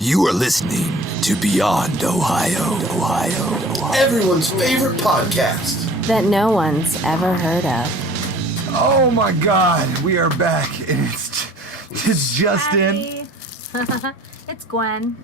You are listening to Beyond Ohio. Everyone's favorite podcast that no one's ever heard of. Oh my God, we are back, and it's Justin. It's Gwen.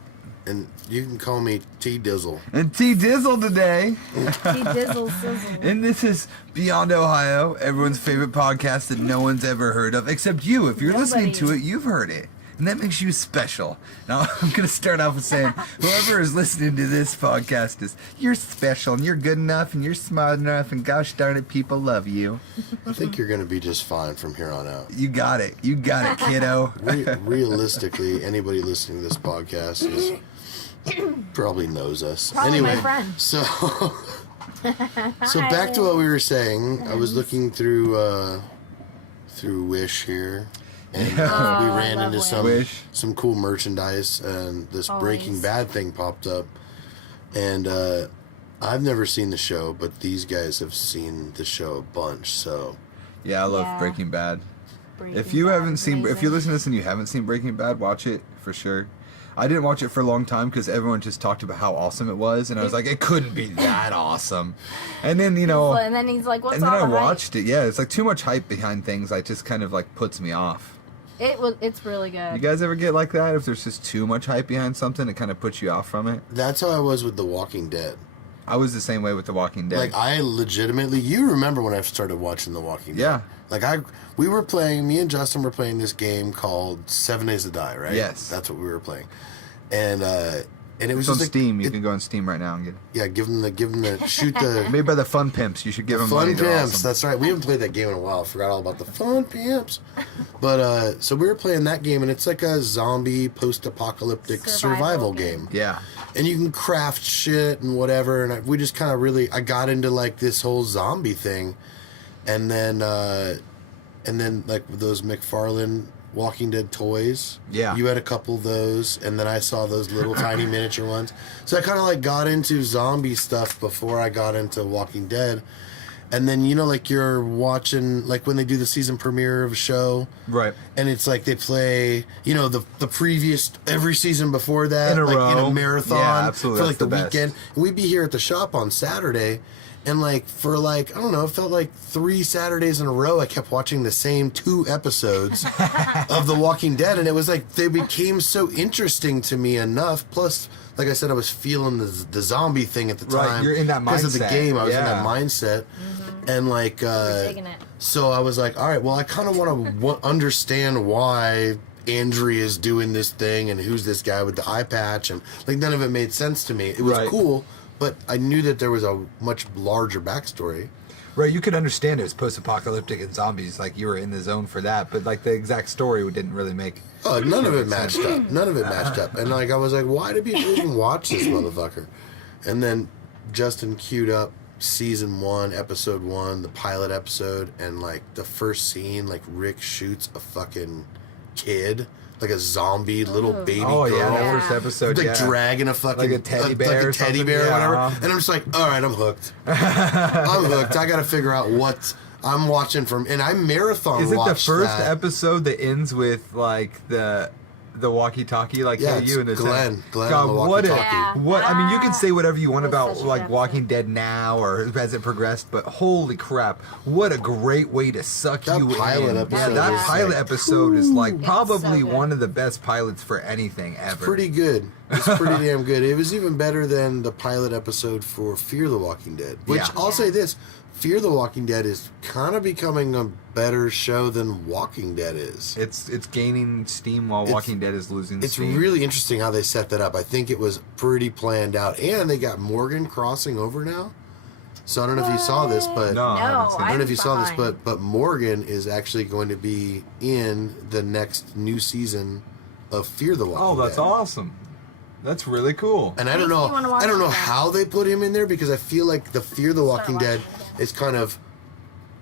and you can call me T-Dizzle. And T-Dizzle today. T-Dizzle sizzle. And this is Beyond Ohio, everyone's favorite podcast that no one's ever heard of, except you. If you're listening to it, you've heard it. And that makes you special. Now, I'm going to start off with saying, whoever is listening to this podcast you're special, and you're good enough, and you're smart enough, and gosh darn it, people love you. I think you're going to be just fine from here on out. You got it. You got it, kiddo. Realistically, anybody listening to this podcast probably knows us. Probably anyway, my friend. So back to what we were saying. I was looking through Wish here. And we ran into some cool merchandise, and this Breaking Bad thing popped up. And I've never seen the show, but these guys have seen the show a bunch. So yeah, I love Breaking Bad. If you listen to this and you haven't seen Breaking Bad, watch it for sure. I didn't watch it for a long time because everyone just talked about how awesome it was, and I was like, it couldn't be that awesome. And then and then he's like, what's and then all I the watched it. Yeah, it's like too much hype behind things. Like just kind of like puts me off. It's really good. You guys ever get like that? If there's just too much hype behind something, it kind of puts you off from it. that's how I was with The Walking Dead. I was the same way with The Walking Dead. Like, I legitimately, you remember when I started watching The Walking Dead? Yeah. Like, me and Justin were playing this game called 7 Days to Die, right? Yes. That's what we were playing. And it was it's on just Steam. You can go on Steam right now and get it. Yeah, give them the, shoot the... Made by the Fun Pimps. You should give them Fun money. Pimps, Awesome. that's right. We haven't played that game in a while. I forgot all about the Fun Pimps. But, so we were playing that game, and it's like a zombie, post-apocalyptic survival game. Yeah. And you can craft shit and whatever, and we just kind of I got into, like, this whole zombie thing. And then like, those McFarlane Walking Dead toys. Yeah. You had a couple of those, and then I saw those little tiny miniature ones. So I kind of, like, got into zombie stuff before I got into Walking Dead. And then, like, you're watching, like, when they do the season premiere of a show. Right. And it's like they play, the previous, every season before that. In a like, row. in a marathon. Yeah, absolutely. For, like, That's the the weekend. And we'd be here at the shop on Saturday. And, like, for, like, I don't know, it felt like 3 Saturdays in a row, I kept watching the same 2 episodes of The Walking Dead. And it was like, they became so interesting to me enough. Plus, like I said, I was feeling the zombie thing at the time. Right, you're in that mindset. Because of the game, I was in that Yeah. mindset. And, like, taking it. so I was like, all right, well, I kind of want to understand why Andrea's doing this thing and who's this guy with the eye patch. And, like, none of it made sense to me. It was cool. But I knew that there was a much larger backstory. Right, you could understand it was post-apocalyptic and zombies, like you were in the zone for that, but like the exact story didn't really make... Oh, none of it matched up. None of it matched up. And like I was like, why do people even watch this motherfucker? And then Justin queued up season 1, episode 1, the pilot episode, and like the first scene, like Rick shoots a fucking kid. Like a zombie little baby girl. Oh, yeah, that first episode, like dragging a fucking... Like a teddy bear like a teddy bear or whatever. And I'm just like, all right, I'm hooked. I'm hooked. I got to figure out what I'm watching from... And I marathon watched Is it the first that. episode that ends with, like, the walkie-talkie, like, Yeah, hey, you in the Glenn God, on the walkie-talkie. I mean, you can say whatever you want about, such a like, good Walking Dead now or as it progressed, but holy crap, what a great way to suck That you pilot in. episode Yeah, that is pilot like, episode is, like, It's probably so good. one of the best pilots for anything ever. Pretty good. It's pretty damn good. It was even better than the pilot episode for Fear the Walking Dead. Which, Yeah. I'll say this, Fear the Walking Dead is kind of becoming a better show than Walking Dead is. It's gaining steam while Walking Dead is losing It's steam. really interesting how they set that up. I think it was pretty planned out. And they got Morgan crossing over now. So I don't know if you saw this, but... No, I haven't seen I don't know if you saw this, behind. but Morgan is actually going to be in the next new season of Fear the Walking Dead. Oh, that's awesome. That's really cool. And I don't know. Makes me wanna watch I don't know that. how they put him in there because I feel like the Fear the Walking Dead is kind of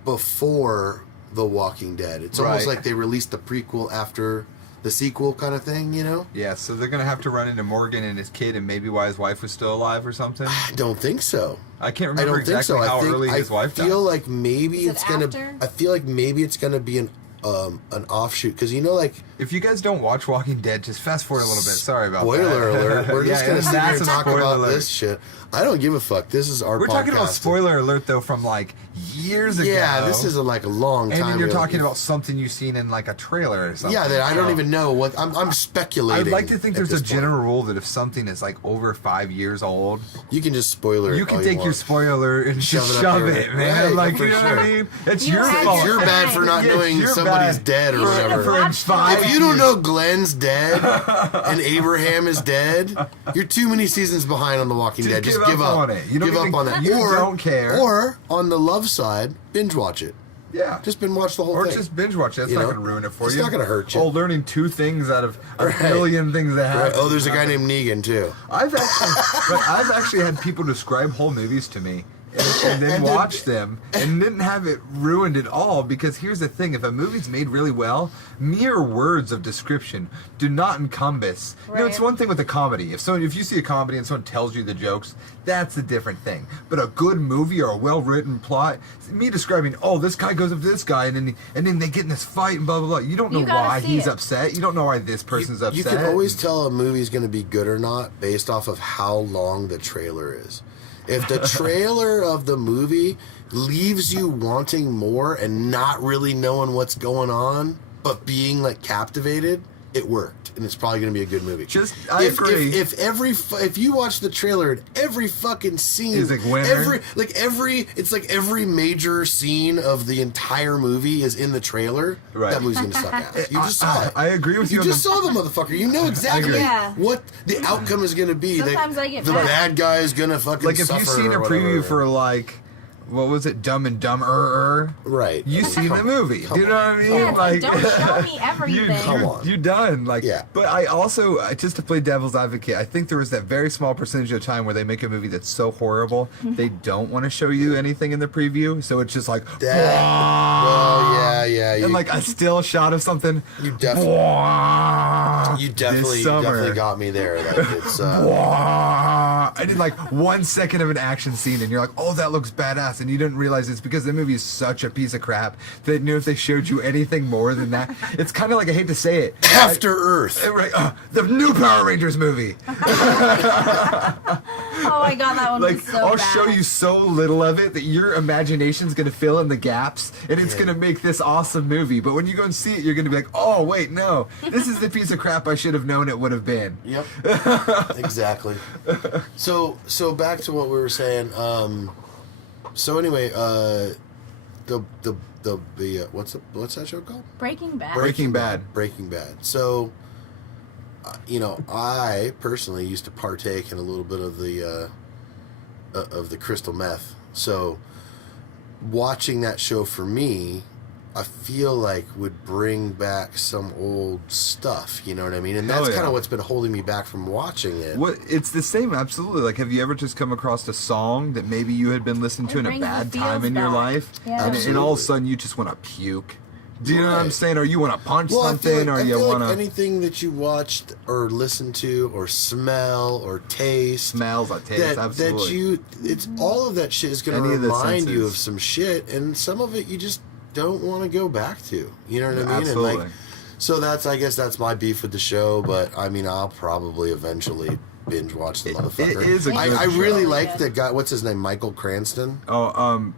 before The Walking Dead. It's almost Right. like they released the prequel after the sequel, kind of thing. Yeah, so they're gonna have to run into Morgan and his kid, and maybe why his wife was still alive or something. I don't think so. I can't I remember don't think exactly so. how early his wife died. feel like maybe Is it it's gonna. after? I feel like maybe it's gonna be an an offshoot, because like, if you guys don't watch Walking Dead, just fast forward a little bit. Sorry about that. Spoiler alert. We're just gonna sit here and talk about alert. this shit. I don't give a fuck. This is our. We're podcast. talking about spoiler alert though from like years ago. Yeah, this is like a long time. And then you're ago. talking about something you've seen in like a trailer or something. Yeah, that I don't even know what I'm speculating. I'd like to think at there's a this general point. rule that if something is like over 5 years old, You can just spoiler. you it can all take your want. spoiler and just up shove your- it, man. Right, like for you know sure. what I mean? It's You your had fault. You're bad for not Yeah, knowing you're somebody's bad. dead or For whatever. Watch 5 If you don't know Glenn's dead and Abraham is dead, you're too many seasons behind on The Walking Just Dead. Just give give up up. on it. You don't give even- up on that. you or don't care. Or on the love side, binge watch it. Yeah. Just binge watch the whole Or thing. just binge watch it. That's You not know? going to ruin it for It's you. not gonna hurt you. Oh, learning 2 things out of a Right. million things that happen. Right. Oh, there's a guy named Negan too. I've actually had people describe whole movies to me and then And then- watch them and didn't have it ruined at all, because here's the thing: if a movie's made really well, mere words of description do not encompass. You know, it's Right. one thing with a comedy. If you see a comedy and someone tells you the jokes, that's a different thing. But a good movie or a well-written plot, me describing, oh, this guy goes up to this guy and then they get in this fight and blah blah blah. You don't know You gotta why see he's it. upset. You don't know why this person's upset. You can always tell a movie's going to be good or not based off of how long the trailer is. If the trailer of the movie leaves you wanting more and not really knowing what's going on, but being like captivated, it worked, and it's probably going to be a good movie. I agree. If you watch the trailer and every fucking scene Is like winner? every major scene of the entire movie is in the trailer, Right. that movie's going to suck ass. You just saw it. I agree with you. You on just the- saw the motherfucker. You know exactly Yeah. what the outcome is going to be. Sometimes I get the mad. bad guy is going to fucking Like if suffer you've seen a or preview whatever. for like, what was it, Dumb and Dumber? Right. You seen the movie? Do you know what I mean? Yeah, it's like, don't show me everything. Come on. You done like? Yeah. But I also, just to play devil's advocate, I think there is that very small percentage of time where they make a movie that's so horrible they don't want to show you anything in the preview, so it's just like, Well, yeah. and like a still shot of something. You definitely This summer. got me there. Like it's I did like 1 second of an action scene, and you're like, "Oh, that looks badass," and you didn't realize it's because the movie is such a piece of crap that if they showed you anything more than that, it's kind of like, I hate to say it, After Earth. right? The new Power Rangers movie. Oh my god, that one Like, was so I'll bad. show you so little of it that your imagination's gonna fill in the gaps, and it's gonna make this awesome movie. But when you go and see it, you're gonna be like, "Oh, wait, no, this is the piece of crap I should have known it would have been." Yep. Exactly. So back to what we were saying. So anyway, the what's that show called? Breaking Bad. Breaking Bad. Breaking Bad. So, I personally used to partake in a little bit of the crystal meth. So, watching that show for me, I feel like would bring back some old stuff. You know what I mean? And that's yeah. kind of what's been holding me back from watching it. What it's the same, absolutely. Like, have you ever just come across a song that maybe you had been listening to It in a brings the bad feels time in your back. life, Yeah. and all of a Absolutely. sudden you just want to puke? Do you know what I'm Right. saying? Or you want to punch Well, something, or I you feel want like to anything that you watched or listened to or smell or taste. smells, I taste, absolutely. It's all of that shit is going to Any of the remind you senses. of some shit, and some of it you just don't want to go back to. You know what I mean? Absolutely. And so I guess that's my beef with the show. But I mean, I'll probably eventually binge watch the motherfucker. it is a good I really show. like the guy. What's his name? Michael Cranston. Oh,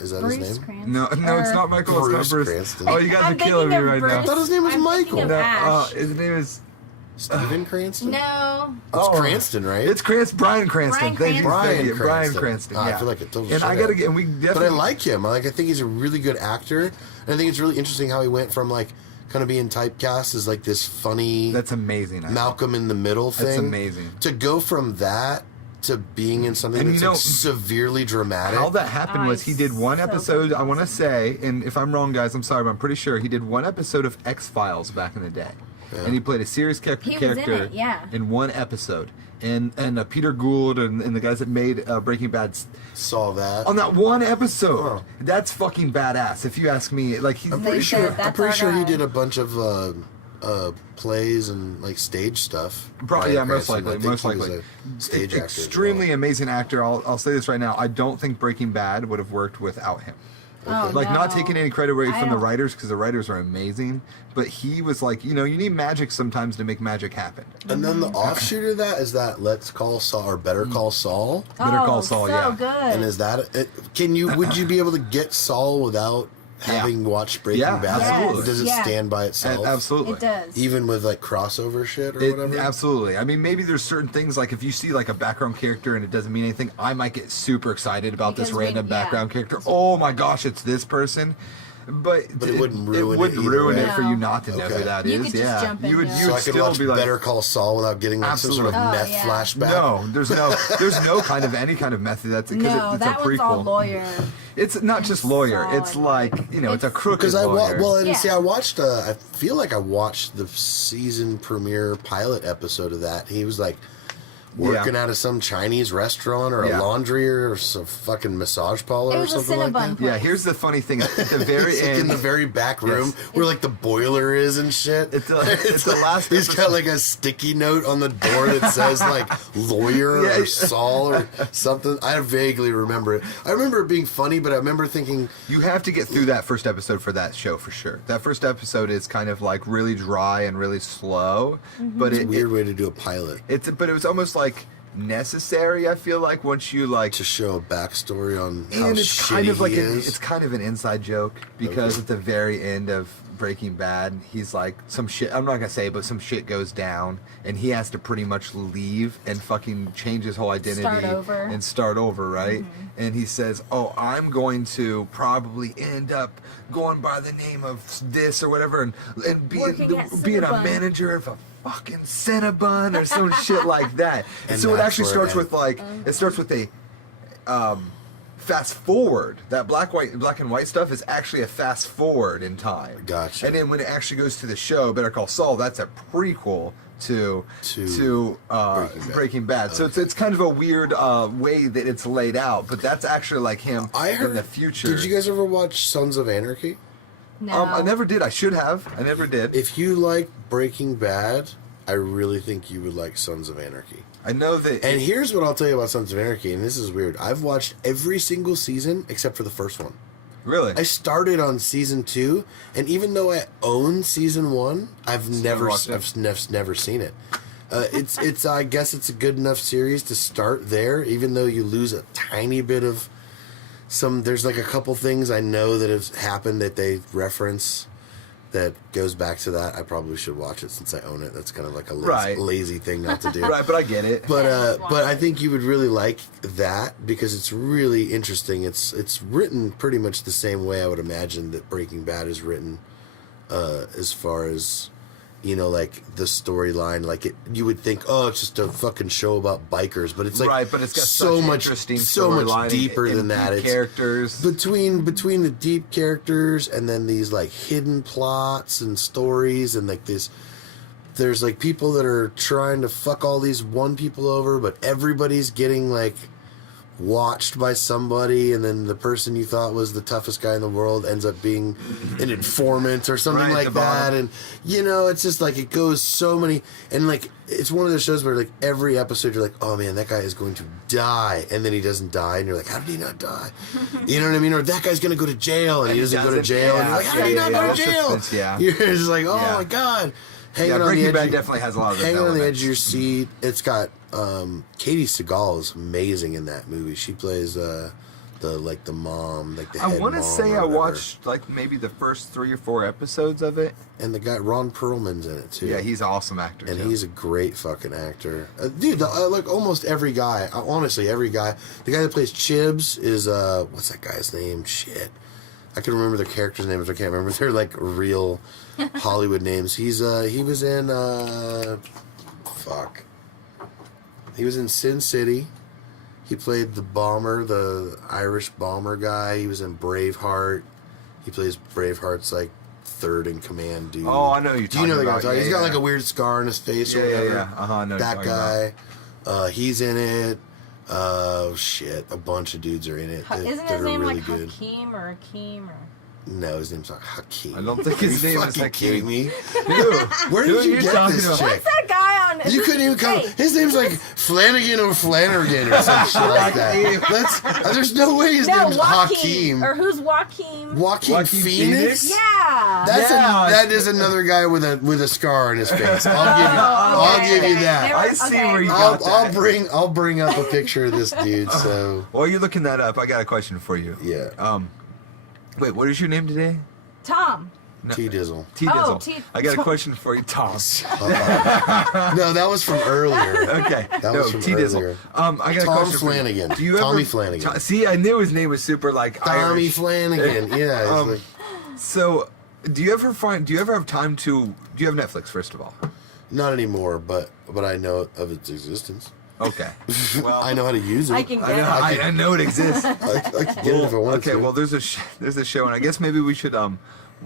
Is that Bruce his name? Cranston. no, it's not Michael. It's Bruce not Bruce. Cranston. Oh, you guys I'm are killing me thinking of right Bruce. I thought his name was I'm thinking Michael. of now. Ash. His name is. Steven Cranston. No. It's Oh. Cranston, right? It's Brian Cranston. Brian Thank you. Brian Thank you. Brian Cranston. Cranston. Ah, I Yeah. feel like it told And shit I gotta out. get. And we But definitely. I like him. I think he's a really good actor. And I think it's really interesting how he went from like kind of being typecast as like this funny That's amazing. Malcolm in the Middle thing. That's amazing. To go from that to being in something And that's you know, like severely dramatic. How that happened was he did one so episode, good. I want to say, and if I'm wrong, guys, I'm sorry, but I'm pretty sure he did one episode of X-Files back in the day. Yeah. And he played a serious character He was in it, yeah. in one episode. And Peter Gould and the guys that made Breaking Bad Saw that. on that one episode. Oh. That's fucking badass. If you ask me, like he's I'm They pretty said sure. that's I'm pretty our sure he guy. did a bunch of plays and like stage stuff. Bryan yeah, most Cranston, I likely, think most he was likely. a stage actor. as Extremely well. amazing actor. I'll say this right now. I don't think Breaking Bad would have worked without him. Oh, Like, not no. taking any credit away from the don't- writers, because the writers are amazing, but he was like, you know, you need magic sometimes to make magic happen. And then the offshoot of that is that Let's Call Saul or Better Call Saul. Better Call Oh, Saul, so yeah. good. And is that would you be able to get Saul without having watched Breaking Yeah, Bad? absolutely. Does it Yeah. stand by itself? Absolutely. It does. Even with like crossover shit or whatever? Absolutely. I mean, maybe there's certain things, like if you see like a background character and it doesn't mean anything, I might get super excited about this Because we- random yeah. background character. Oh my gosh, it's this person. But it wouldn't ruin it wouldn't either ruin way. it for you No. not to know Okay. who that You is. could just Yeah, jump you would. into You it. So would I could still watch be like, Better Call Saul without getting like some sort of Absolutely. meth yeah. flashback? no, there's no kind of any kind of method. That's because No, it's a that prequel. one's all lawyer. It's not just lawyer. solid. It's like, you know, it's a It's- crooked Because lawyer. and see, Yeah. I watched. I feel like I watched the season premiere pilot episode of that. He was like working out of some Chinese restaurant or Yeah. a laundry or some fucking massage parlor It or was a something like Cinnabon that. Yeah, here's the funny thing. At the very It's like end, in the very back room Yes. where like the boiler is and shit. It's the last He's got episode. like a sticky note on the door that says like lawyer Yeah. or Saul or something. I vaguely remember it. I remember it being funny, but I remember thinking, You have to get through that first episode for that show for sure. That first episode is kind of like really dry and really slow, but it's a weird way to do a pilot but it was almost like necessary. I feel like once you like, to show a backstory on how and it's shitty kind of like he is. it's kind of an inside joke because Okay. at the very end of Breaking Bad, he's like some shit. I'm not gonna say, but some shit goes down, and he has to pretty much leave and fucking change his whole identity and start over, right? And he says, "Oh, I'm going to probably end up going by the name of this or whatever, and Working at being a Cinnabon. manager of a fucking Cinnabon or some shit like that." And So it that's actually where starts that- with like it starts with a fast forward. That black and white stuff is actually a fast forward in time. Gotcha. And then when it actually goes to the show Better Call Saul, that's a prequel to Breaking Bad. So it's kind of a weird way that it's laid out, but that's actually like him I heard in the future. Did you guys ever watch Sons of Anarchy? No. I never did. I should have. I never did. If you like Breaking Bad, I really think you would like Sons of Anarchy. I know that. And here's what I'll tell you about Sons of Anarchy, and this is weird. I've watched every single season except for the first one. Really? I started on season 2, and even though I own season 1, I've never watched it? never seen it. It's I guess it's a good enough series to start there, even though you lose a tiny bit of some. There's like a couple things I know that have happened that they reference that goes back to that. I probably should watch it since I own it. That's kind of like a Right. lazy thing not to do. Right, but I get it. But I think you would really like that because it's really interesting. It's written pretty much the same way I would imagine that Breaking Bad is written, as far as, you know, like the storyline. Like you would think, oh, it's just a fucking show about bikers, but it's like right, but it's got so such much interesting so much storyline deeper and than that. deep It's characters. between the deep characters and then these like hidden plots and stories and like this. There's like people that are trying to fuck all these one people over, but everybody's getting like watched by somebody, and then the person you thought was the toughest guy in the world ends up being an informant or something Right, like the that. bottom. And you know, it's just like it goes so many, and like it's one of those shows where like every episode you're like, oh man, that guy is going to die, and then he doesn't die, and you're like, how did he not die? You know what I mean? Or that guy's gonna go to jail, and he doesn't go to jail, and you're like, how did he not go to jail? Yeah. You're just like, oh Yeah. my god. Hanging Yeah, on the Breaking edge Bad of- definitely has a lot of those hanging on the elements. edge of your seat. It's got Katie Seagal is amazing in that movie. She plays the mom, like the I head want to mom say or I whatever. watched like maybe the first 3 or 4 episodes of it. And the guy Ron Perlman's in it too. Yeah, he's an awesome actor. and too. he's a great fucking actor, dude. Like almost every guy, honestly, every guy. The guy that plays Chibs is what's that guy's name? Shit, I can remember the characters' names. I can't remember. They're like real Hollywood names. He was in fuck. He was in Sin City. He played the bomber, the Irish bomber guy. He was in Braveheart. He plays Braveheart's like third in command dude. Oh, I know who you're Do you know the talking guy? I'm about. talking- Yeah, He's got yeah. like a weird scar on his face or Yeah, yeah, whatever. yeah. Uh-huh, I know who That you're talking guy. He's in it. Oh shit, a bunch of dudes are in it. Isn't that his are name really like good. Hakeem or Akeem or? No, his name's not Hakeem. I don't think his name is Fucking kidding Hakeem. me? Dude, Where did you get talking this about? chick? What's that guy on? You couldn't even come. Hey, His name's like Flanagan or Flanagan or some shit like that. There's no way his name's Hakeem. Or who's Joaquin? Joaquin Phoenix? Yeah. That is another guy with a scar on his face. I'll give you that. I see where you got that. I'll bring up a picture of this dude. So While you're looking that up, I got a question for you. yeah, Wait, what is your name today? Tom. T Dizzle. T Dizzle. Oh, T- I got a question for you, Tom. No, that was from earlier. Okay. That was from T Dizzle. earlier. I got a Tom question Flanagan. for you. Tommy Flanagan. See, I knew his name was super like Tommy Irish. Flanagan. Yeah. It's So, do you ever have time to? Do you have Netflix first of all? not anymore, but I know of its existence. Okay. Well, I know how to use it. I can get I know it exists. I can get it if I want Okay, to. well, there's a show, and I guess maybe we should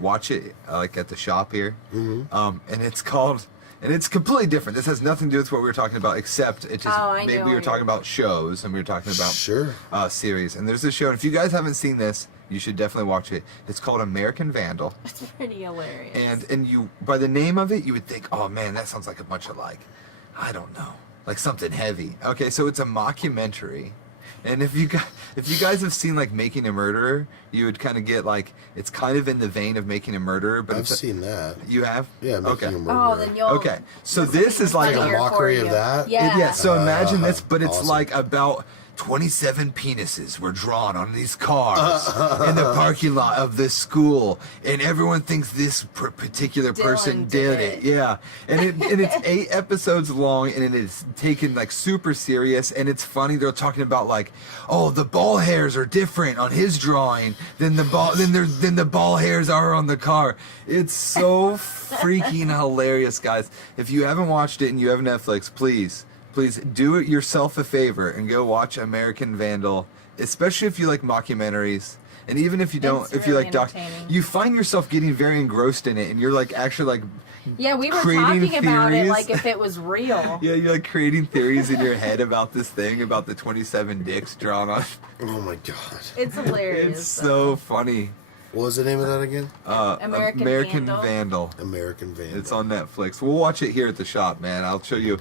watch it like at the shop here. And it's called, and it's completely different. This has nothing to do with what we were talking about, except it just maybe we were talking about shows, and we were talking about Sure. series. And there's this show, and if you guys haven't seen this, you should definitely watch it. It's called American Vandal. It's pretty hilarious. And you, by the name of it, you would think, oh man, that sounds like a bunch of like, I don't know, like something heavy. Okay, so it's a mockumentary, and if you guys have seen like Making a Murderer, you would kind of get like it's kind of in the vein of Making a Murderer. But I've seen that. You have? Yeah, Making a Murderer. Oh, then you'll. Okay, so this is like Like a mockery of that? Yeah. yeah, so imagine this, but it's awesome. like about 27 penises were drawn on these cars in the parking lot of this school, and everyone thinks this particular person Dylan did did it. Yeah, and it's 8 episodes long, and it is taken like super serious, and it's funny. They're talking about like, oh, the ball hairs are different on his drawing than the ball hairs are on the car. It's so freaking hilarious, guys. If you haven't watched it and you have Netflix, please do it yourself a favor and go watch American Vandal, especially if you like mockumentaries. And even if you don't, It's if you really like entertaining. you find yourself getting very engrossed in it, and you're like actually like Yeah, we were creating talking about it theories. like if it was real. yeah, you're like creating theories in your head about this thing about the 27 dicks drawn on. Oh my god. It's hilarious. It's so funny. What was the name of that again? American Vandal. American Vandal. It's on Netflix. We'll watch it here at the shop, man. I'll show you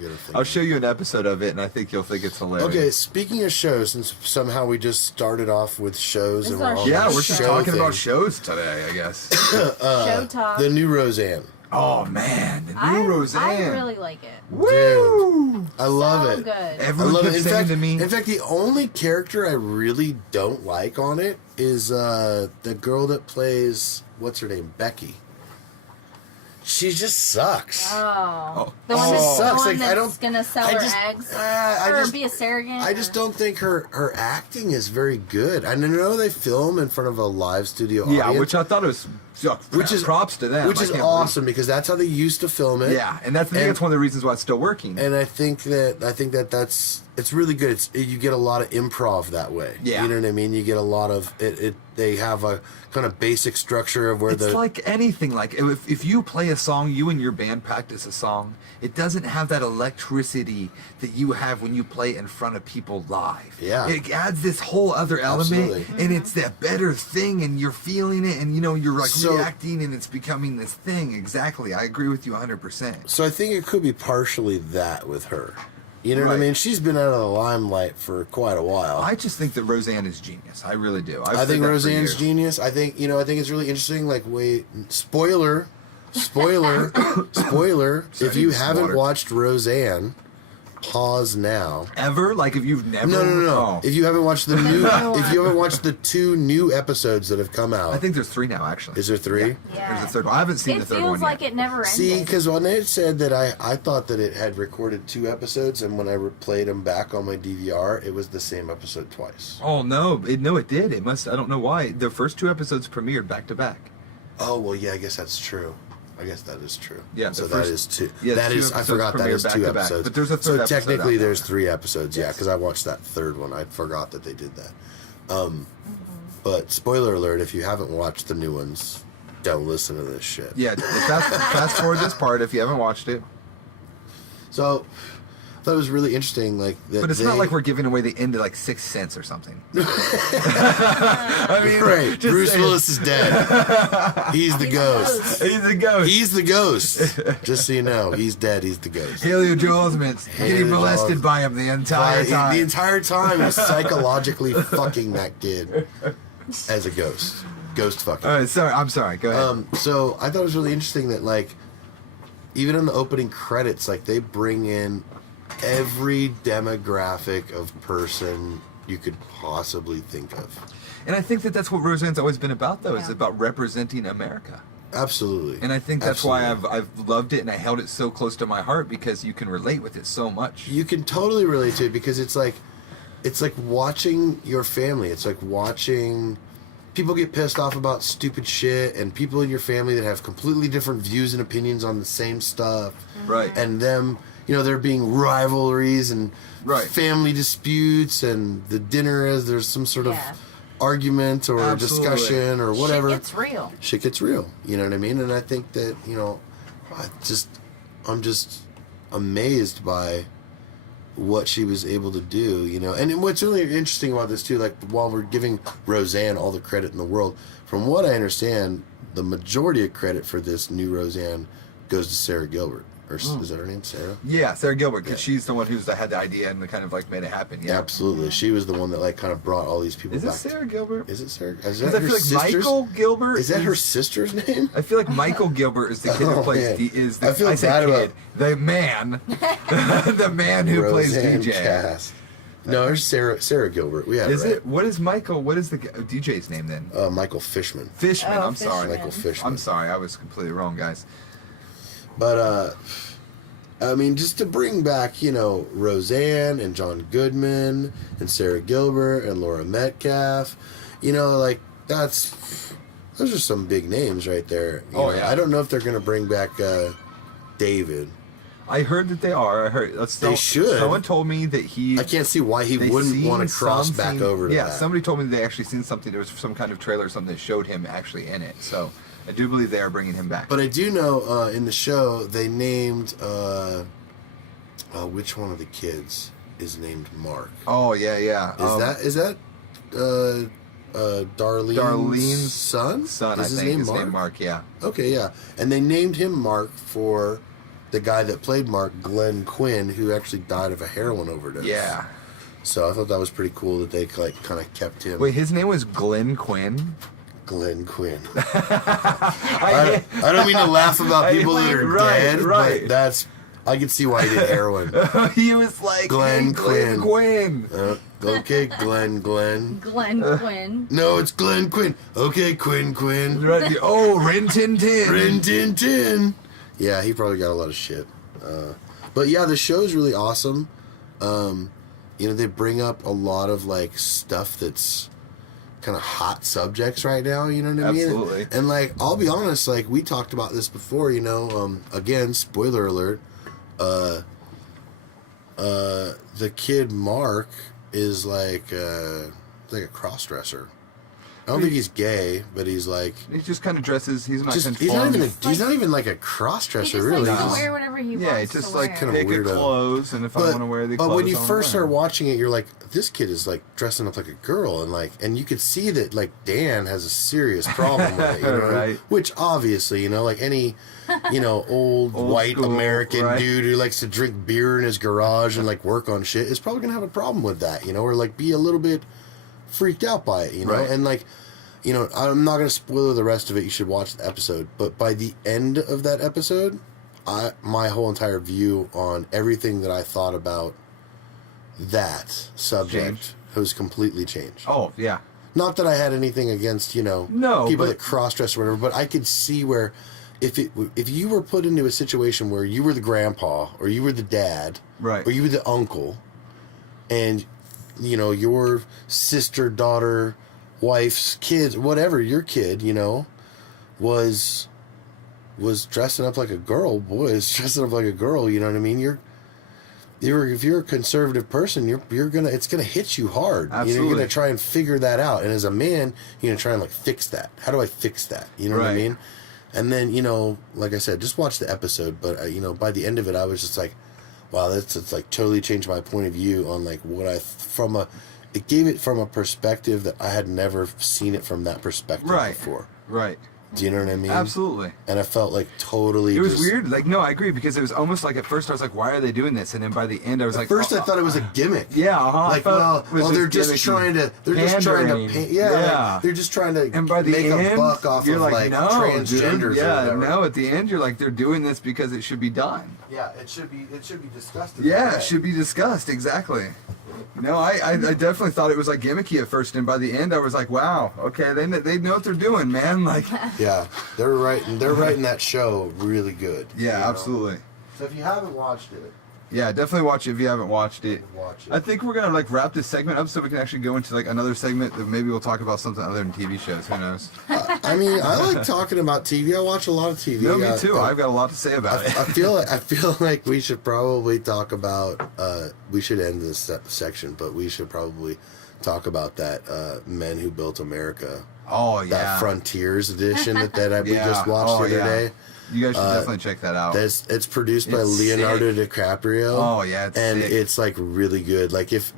an episode of it, and I think you'll think it's hilarious. Okay, speaking of shows, since somehow we just started off with shows and we're all Yeah, on we're the just show talking thing. about shows today, I guess. Show talk. The new Roseanne. Oh man, the new I Roseanne. really like it. Woo! I love So it. good. I Everyone love kept it. saying to me, In fact, the only character I really don't like on it is the girl that plays, what's her name, Becky. She just sucks. Oh. Oh. The one She that's, sucks. the one Like, that's gonna sell her eggs or be a surrogate. I just don't think her acting is very good. I know they film in front of a live studio yeah, audience. which I thought was Which is props to them. Which I is can't awesome because that's how they used to film it. Yeah, and that's that's one of the reasons why it's still working. And I think that's it's really good. You get a lot of improv that way. Yeah. You know what I mean? You get a lot of it. They have a kind of basic structure of where It's like anything. Like if you play a song, you and your band practice a song, it doesn't have that electricity that you have when you play in front of people live. Yeah. It adds this whole other element, Absolutely. and it's that better thing, and you're feeling it, and you're like So- reacting, and it's becoming this thing. Exactly. I agree with you 100%. So I think it could be partially that with her. You know what I Right. mean? She's been out of the limelight for quite a while. I just think that Roseanne is genius. I really do. I've I said think that for Roseanne's years. genius. I think it's really interesting. Like, spoiler. If you haven't water. watched Roseanne, pause now. Ever? Like if you've never? No. Oh. If you haven't watched the if you haven't watched the 2 new episodes that have come out, I think there's 3 now, actually. is there 3? Yeah. There's a third one. I haven't seen It the third one feels like yet. it never ended. See, because when they said that, I thought that it had recorded 2 episodes, and when I played them back on my DVR, it was the same episode twice. Oh no! It did. It must. I don't know why. The first 2 episodes premiered back to back. Oh well, yeah, I guess that's true. I guess that is true. Yeah, so the that first- is 2. yeah, that 2 is. I episodes forgot that premiered is back 2 to back, episodes. but there's a so third episode technically, out now. there's 3 episodes. Yeah, Yes. because I watched that 3rd one. I forgot that they did that. But spoiler alert: if you haven't watched the new ones, don't listen to this shit. Yeah, fast forward this part if you haven't watched it. So, thought it was really interesting. Like, that but it's not like we're giving away the end of like 6th Sense or something. I mean, right? Bruce Willis is dead. He's the ghost. He's the ghost. He's the ghost. Just so you know, he's dead. He's the ghost. Haley Joel Osment's getting molested by him the entire time. The entire time, he's psychologically fucking that kid as a ghost. Ghost fucking. All right, sorry. I'm sorry. Go ahead. So I thought it was really interesting that, like, even in the opening credits, like, they bring in every demographic of person you could possibly think of. And I think that that's what Roseanne's always been about, though. It's about representing America. Absolutely. And I think that's why I've loved it and I held it so close to my heart, because you can relate with it so much. You can totally relate to it, because it's like watching your family. It's like watching people get pissed off about stupid shit, and people in your family that have completely different views and opinions on the same stuff. Right. And them, you know, there being rivalries and right. family disputes, and the dinner as there's some sort of argument or Absolutely. Discussion or whatever. Shit gets real. Shit gets real. You know what I mean? And I think that, you know, I'm just amazed by what she was able to do, you know. And what's really interesting about this too, like, while we're giving Roseanne all the credit in the world, from what I understand, the majority of credit for this new Roseanne goes to Sarah Gilbert. Or is that her name, Sarah? Yeah, Sarah Gilbert, because she's the one who's had the idea and kind of like made it happen. Yeah, Absolutely. She was the one that, like, kind of brought all these people back. Is it Sarah Gilbert? Is it Sarah? Because I feel like Michael Gilbert. Is that her sister's name? I feel like Michael Gilbert is the kid who plays I feel bad about the man, the man who Roseanne plays DJ. Cast. No, it's Sarah Gilbert. We had Is it right. it? What is Michael? What is the DJ's name then? Michael Fishman. Fishman. I'm sorry. Michael Fishman. I'm sorry. I was completely wrong, guys. But I mean, just to bring back, you know, Roseanne and John Goodman and Sarah Gilbert and Laura Metcalf, you know, like, those are some big names right there. You know, yeah. I don't know if they're going to bring back David. I heard that they are. I heard they should. Someone told me that I can't see why he wouldn't want to cross back over to that. Yeah, somebody told me that they actually seen something. There was some kind of trailer or something that showed him actually in it. So I do believe they are bringing him back. But I do know in the show they named which one of the kids is named Mark. Oh yeah. Is that Darlene's son? Is his name Mark? Yeah. Okay, yeah. And they named him Mark for the guy that played Mark, Glenn Quinn, who actually died of a heroin overdose. Yeah. So I thought that was pretty cool that they, like, kind of kept him. Wait, his name was Glenn Quinn? Glenn Quinn. I don't mean to laugh about people that are dead, but that's... I can see why he did heroin. He was like, Glenn Quinn. Okay, Glenn. Glenn Quinn. No, it's Glenn Quinn. Okay, Quinn. Right. Oh, Rin Tin Tin. Rin Tin Tin. Yeah, he probably got a lot of shit. But yeah, the show's really awesome. You know, they bring up a lot of, like, stuff that's kind of hot subjects right now, you know what I mean? Absolutely. And, like, I'll be honest, like, we talked about this before, you know, again, spoiler alert, the kid Mark is like a cross-dresser. I don't think he's gay, but he's like... He just kind of dresses... He's not he's not even like a cross-dresser, he just really. Likes to wear whatever he wants. Yeah, he just like kind of pick weirdo. Clothes, and if I want to wear the clothes, but when you first start watching it, you're like, this kid is like dressing up like a girl, and you could see that, like, Dan has a serious problem with it, you know? Right. Which obviously, you know, like any, you know, old white school, American dude who likes to drink beer in his garage and, like, work on shit is probably gonna have a problem with that, you know, or, like, be a little bit freaked out by it, you know, and, like, you know, I'm not going to spoil the rest of it. You should watch the episode. But by the end of that episode, my whole entire view on everything that I thought about that subject has completely changed. Oh, yeah. Not that I had anything against, you know, people that cross-dress or whatever, but I could see where if you were put into a situation where you were the grandpa or you were the dad or you were the uncle and, you know, your sister, daughter, wife's kids, whatever, your kid, you know, was dressing up like a girl, boys dressing up like a girl, you know what I mean? If you're a conservative person, it's gonna hit you hard. Absolutely. You know, you're gonna try and figure that out. And as a man, you're gonna try and, like, fix that. How do I fix that? You know what I mean? And then, you know, like I said, just watch the episode, but you know, by the end of it, I was just like, wow, it's like totally changed my point of view on like what it gave it from a perspective that I had never seen it from that perspective before. Right. Do you know what I mean? Absolutely. And I felt like totally. It was weird. Like, no, I agree, because it was almost like at first I was like, why are they doing this? And then by the end I was like, at first I thought it was a gimmick. Yeah, like, well, they're just trying to. They're just trying to paint. Yeah. Like, they're just trying to. And by the make end, a buck off you're of like, no, transgenders. Dude. Yeah, or whatever. no. At the end, you're like, they're doing this because it should be done. Yeah, it should be discussed. Yeah, it should be discussed. Exactly. No, I definitely thought it was like gimmicky at first, and by the end I was like, wow, okay, they know what they're doing, man. Like, yeah, they're writing that show really good. Yeah, absolutely. So if you haven't watched it, yeah, definitely watch it if you haven't watched it. Watch it. I think we're gonna like wrap this segment up so we can actually go into like another segment that maybe we'll talk about something other than TV shows. Who knows? I mean, I like talking about TV. I watch a lot of TV. No, me too. I've got a lot to say about it. I feel like we should probably talk about. We should end this section, but we should probably talk about that Men Who Built America. Oh yeah, that Frontiers edition that we just watched the other day. You guys should definitely check that out. It's produced by Leonardo DiCaprio. Oh yeah, it's like really good. Like if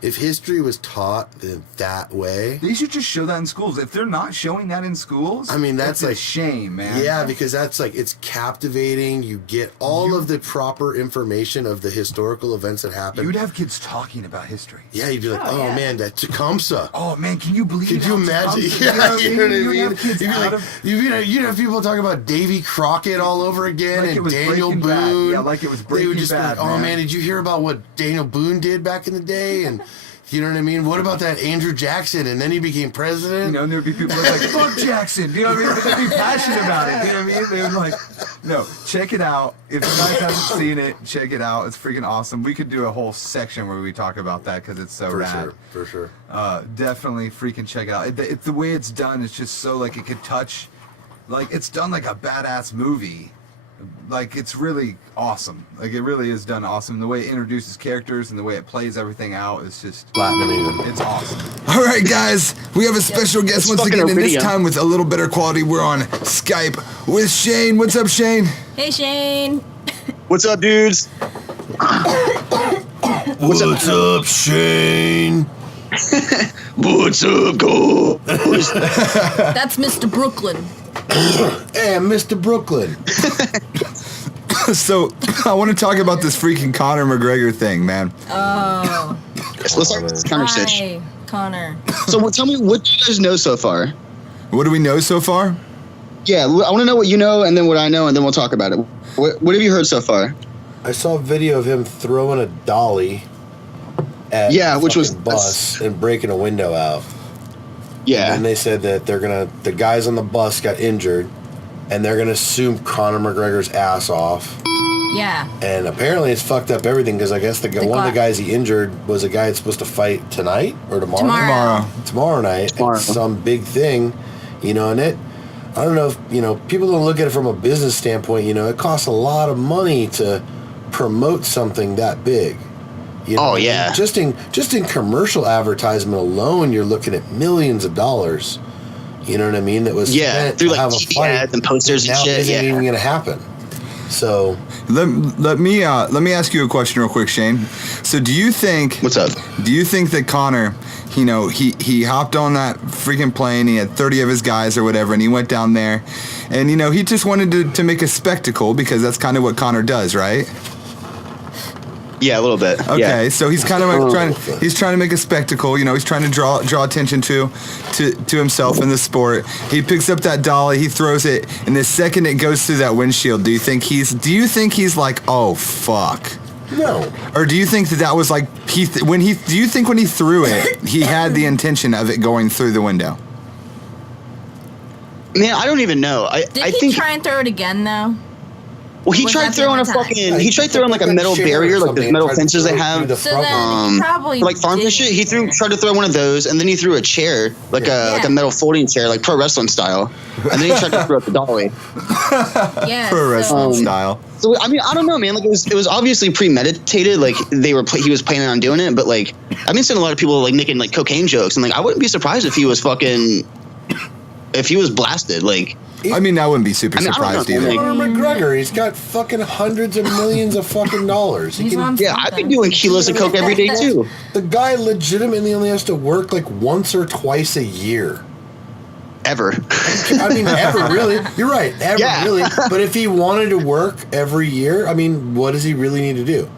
history was taught that way, they should just show that in schools. If they're not showing that in schools, I mean that's like a shame, man. Yeah, because that's like it's captivating. You get all of the proper information of the historical events that happened. You'd have kids talking about history. Yeah, you'd be like, oh man, that Tecumseh. Oh man, can you believe? Could you imagine? Yeah, you know what I mean. You'd have people talking about Davy Crockett all over again, like and Daniel Boone. Bad. Yeah, like it was Breaking Bad. They would just be like, oh man, did you hear about what Daniel Boone did back in the day? And you know what I mean? What about that Andrew Jackson? And then he became president. You know, and there'd be people like, fuck Jackson. You know what I mean? They'd be passionate about it. You know what I mean? They would like, no, check it out. If you guys haven't seen it, check it out. It's freaking awesome. We could do a whole section where we talk about that because it's so rad. For sure. Definitely freaking check it out. The way it's done is just so like it could touch, like it's done like a badass movie. Like it's really awesome. Like it really is done awesome. The way it introduces characters and the way it plays everything out is just platinum even. It's awesome. All right, guys, we have a special guest once again, and this time with a little better quality. We're on Skype with Shane. What's up, Shane? Hey, Shane. What's up, dudes? What's up, Shane? What's up, go? That's Mr. Brooklyn. Hey, Mr. Brooklyn. So, I want to talk about this freaking Conor McGregor thing, man. Oh. Let's start with this conversation. Hi, Connor. So, tell me, what do you guys know so far? What do we know so far? Yeah, I want to know what you know, and then what I know, and then we'll talk about it. What have you heard so far? I saw a video of him throwing a dolly at which was bus and breaking a window out. Yeah. And they said that the guys on the bus got injured, and they're gonna sue Conor McGregor's ass off. Yeah. And apparently it's fucked up everything because I guess one of the guys he injured was a guy that's supposed to fight tonight or tomorrow. Tomorrow night. It's some big thing, you know. And I don't know if people don't look at it from a business standpoint. You know, it costs a lot of money to promote something that big. You know, just in commercial advertisement alone, you're looking at millions of dollars. You know what I mean? That was spent through to like have a TV fight ads and posters and shit. Isn't even going to happen. So let me ask you a question real quick, Shane. So do you think what's up? Do you think that Conor, you know, he hopped on that freaking plane, he had 30 of his guys or whatever, and he went down there, and you know he just wanted to make a spectacle because that's kind of what Conor does, right? Yeah, a little bit. Okay, so he's kind of like trying to make a spectacle. You know, he's trying to draw attention to himself in the sport. He picks up that dolly, he throws it, and the second it goes through that windshield, do you think he's like, oh fuck? No. Or do you think that was like do you think when he threw it, he had the intention of it going through the window? Man, I don't even know. Did he try and throw it again though? Well, he tried throwing he tried throwing like a metal barrier, like those metal fences they have. So then he probably like farm and shit. He tried to throw one of those, and then he threw a chair, like a metal folding chair, like pro wrestling style. And then he tried to throw up the dolly. Yeah, pro wrestling style. So I mean, I don't know, man. Like it was obviously premeditated. Like he was planning on doing it, but like I've been seeing a lot of people like making like cocaine jokes, and like I wouldn't be surprised if he was blasted, like. I mean, I wouldn't be super surprised either. Conor McGregor, he's got fucking hundreds of millions of fucking dollars. I'd be doing kilos of coke every day too. The guy legitimately only has to work like once or twice a year. Ever. I mean, ever, really. You're right, ever, really. But if he wanted to work every year, I mean, what does he really need to do?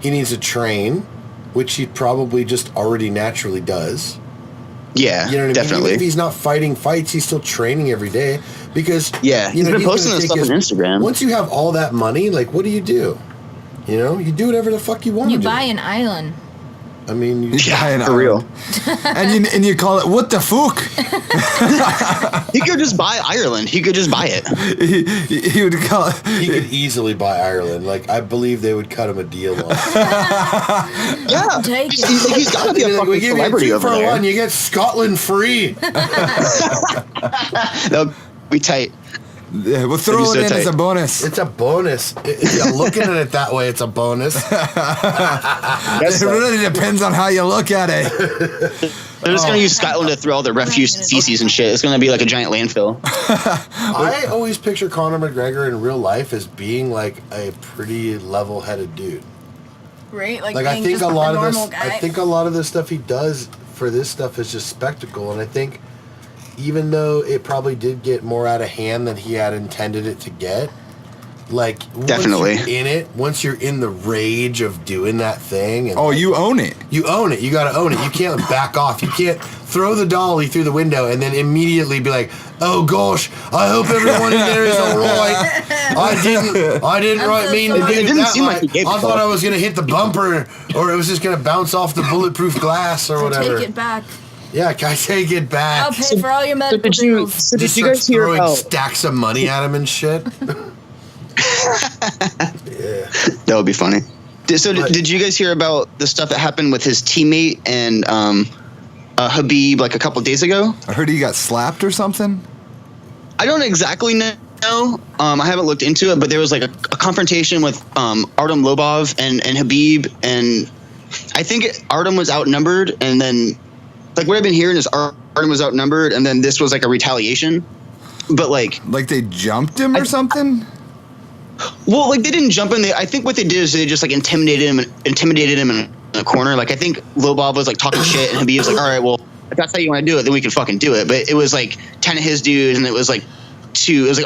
He needs to train, which he probably just already naturally does. Yeah, you know what I mean? definitely. Even if he's not fighting fights, he's still training every day because he's been posting this stuff on Instagram. Once you have all that money, like, what do? You know, you do whatever the fuck you want. You buy an island. I mean, for real. and you call it what the fuck? He could just buy Ireland. He could just buy it. He would call it. He could easily buy Ireland. Like, I believe they would cut him a deal on. Take it. He's got to be a fucking celebrity over there. You get Scotland free. That'll be tight. Yeah, we'll throw it in as a bonus. It's a bonus. Looking at it that way, it's a bonus. It really depends on how you look at it. They're just going to use Scotland to throw all their refuse feces and shit. It's going to be like a giant landfill. I always picture Conor McGregor in real life as being like a pretty level-headed dude. Right? Like I think a lot of this. I think a lot of the stuff he does for this stuff is just spectacle, and I think even though it probably did get more out of hand than he had intended it to get, like definitely once you're in the rage of doing that thing, and you own it. You own it. You got to own it. You can't back off. You can't throw the dolly through the window and then immediately be like, "Oh gosh, I hope everyone in there is all right. I didn't mean to do that. It didn't seem like I thought I was gonna hit the bumper, or it was just gonna bounce off the bulletproof glass or whatever." Take it back. Yeah, can I take it back? I'll pay for all your medical bills. So did you guys hear about stacks of money at him and shit? Yeah, that would be funny. Did you guys hear about the stuff that happened with his teammate and Habib like a couple days ago? I heard he got slapped or something. I don't exactly know. I haven't looked into it, but there was like a confrontation with Artem Lobov and Habib, and I think Artem was outnumbered, and then like what I've been hearing is Artem was outnumbered, and then this was like a retaliation. But like they jumped him or something. Well, like they didn't jump in. I think what they did is they just like intimidated him in a corner. Like I think Lobov was like talking shit, and Habib was like, "All right, well, if that's how you want to do it, then we can fucking do it." But it was like 10 of his dudes, and it was like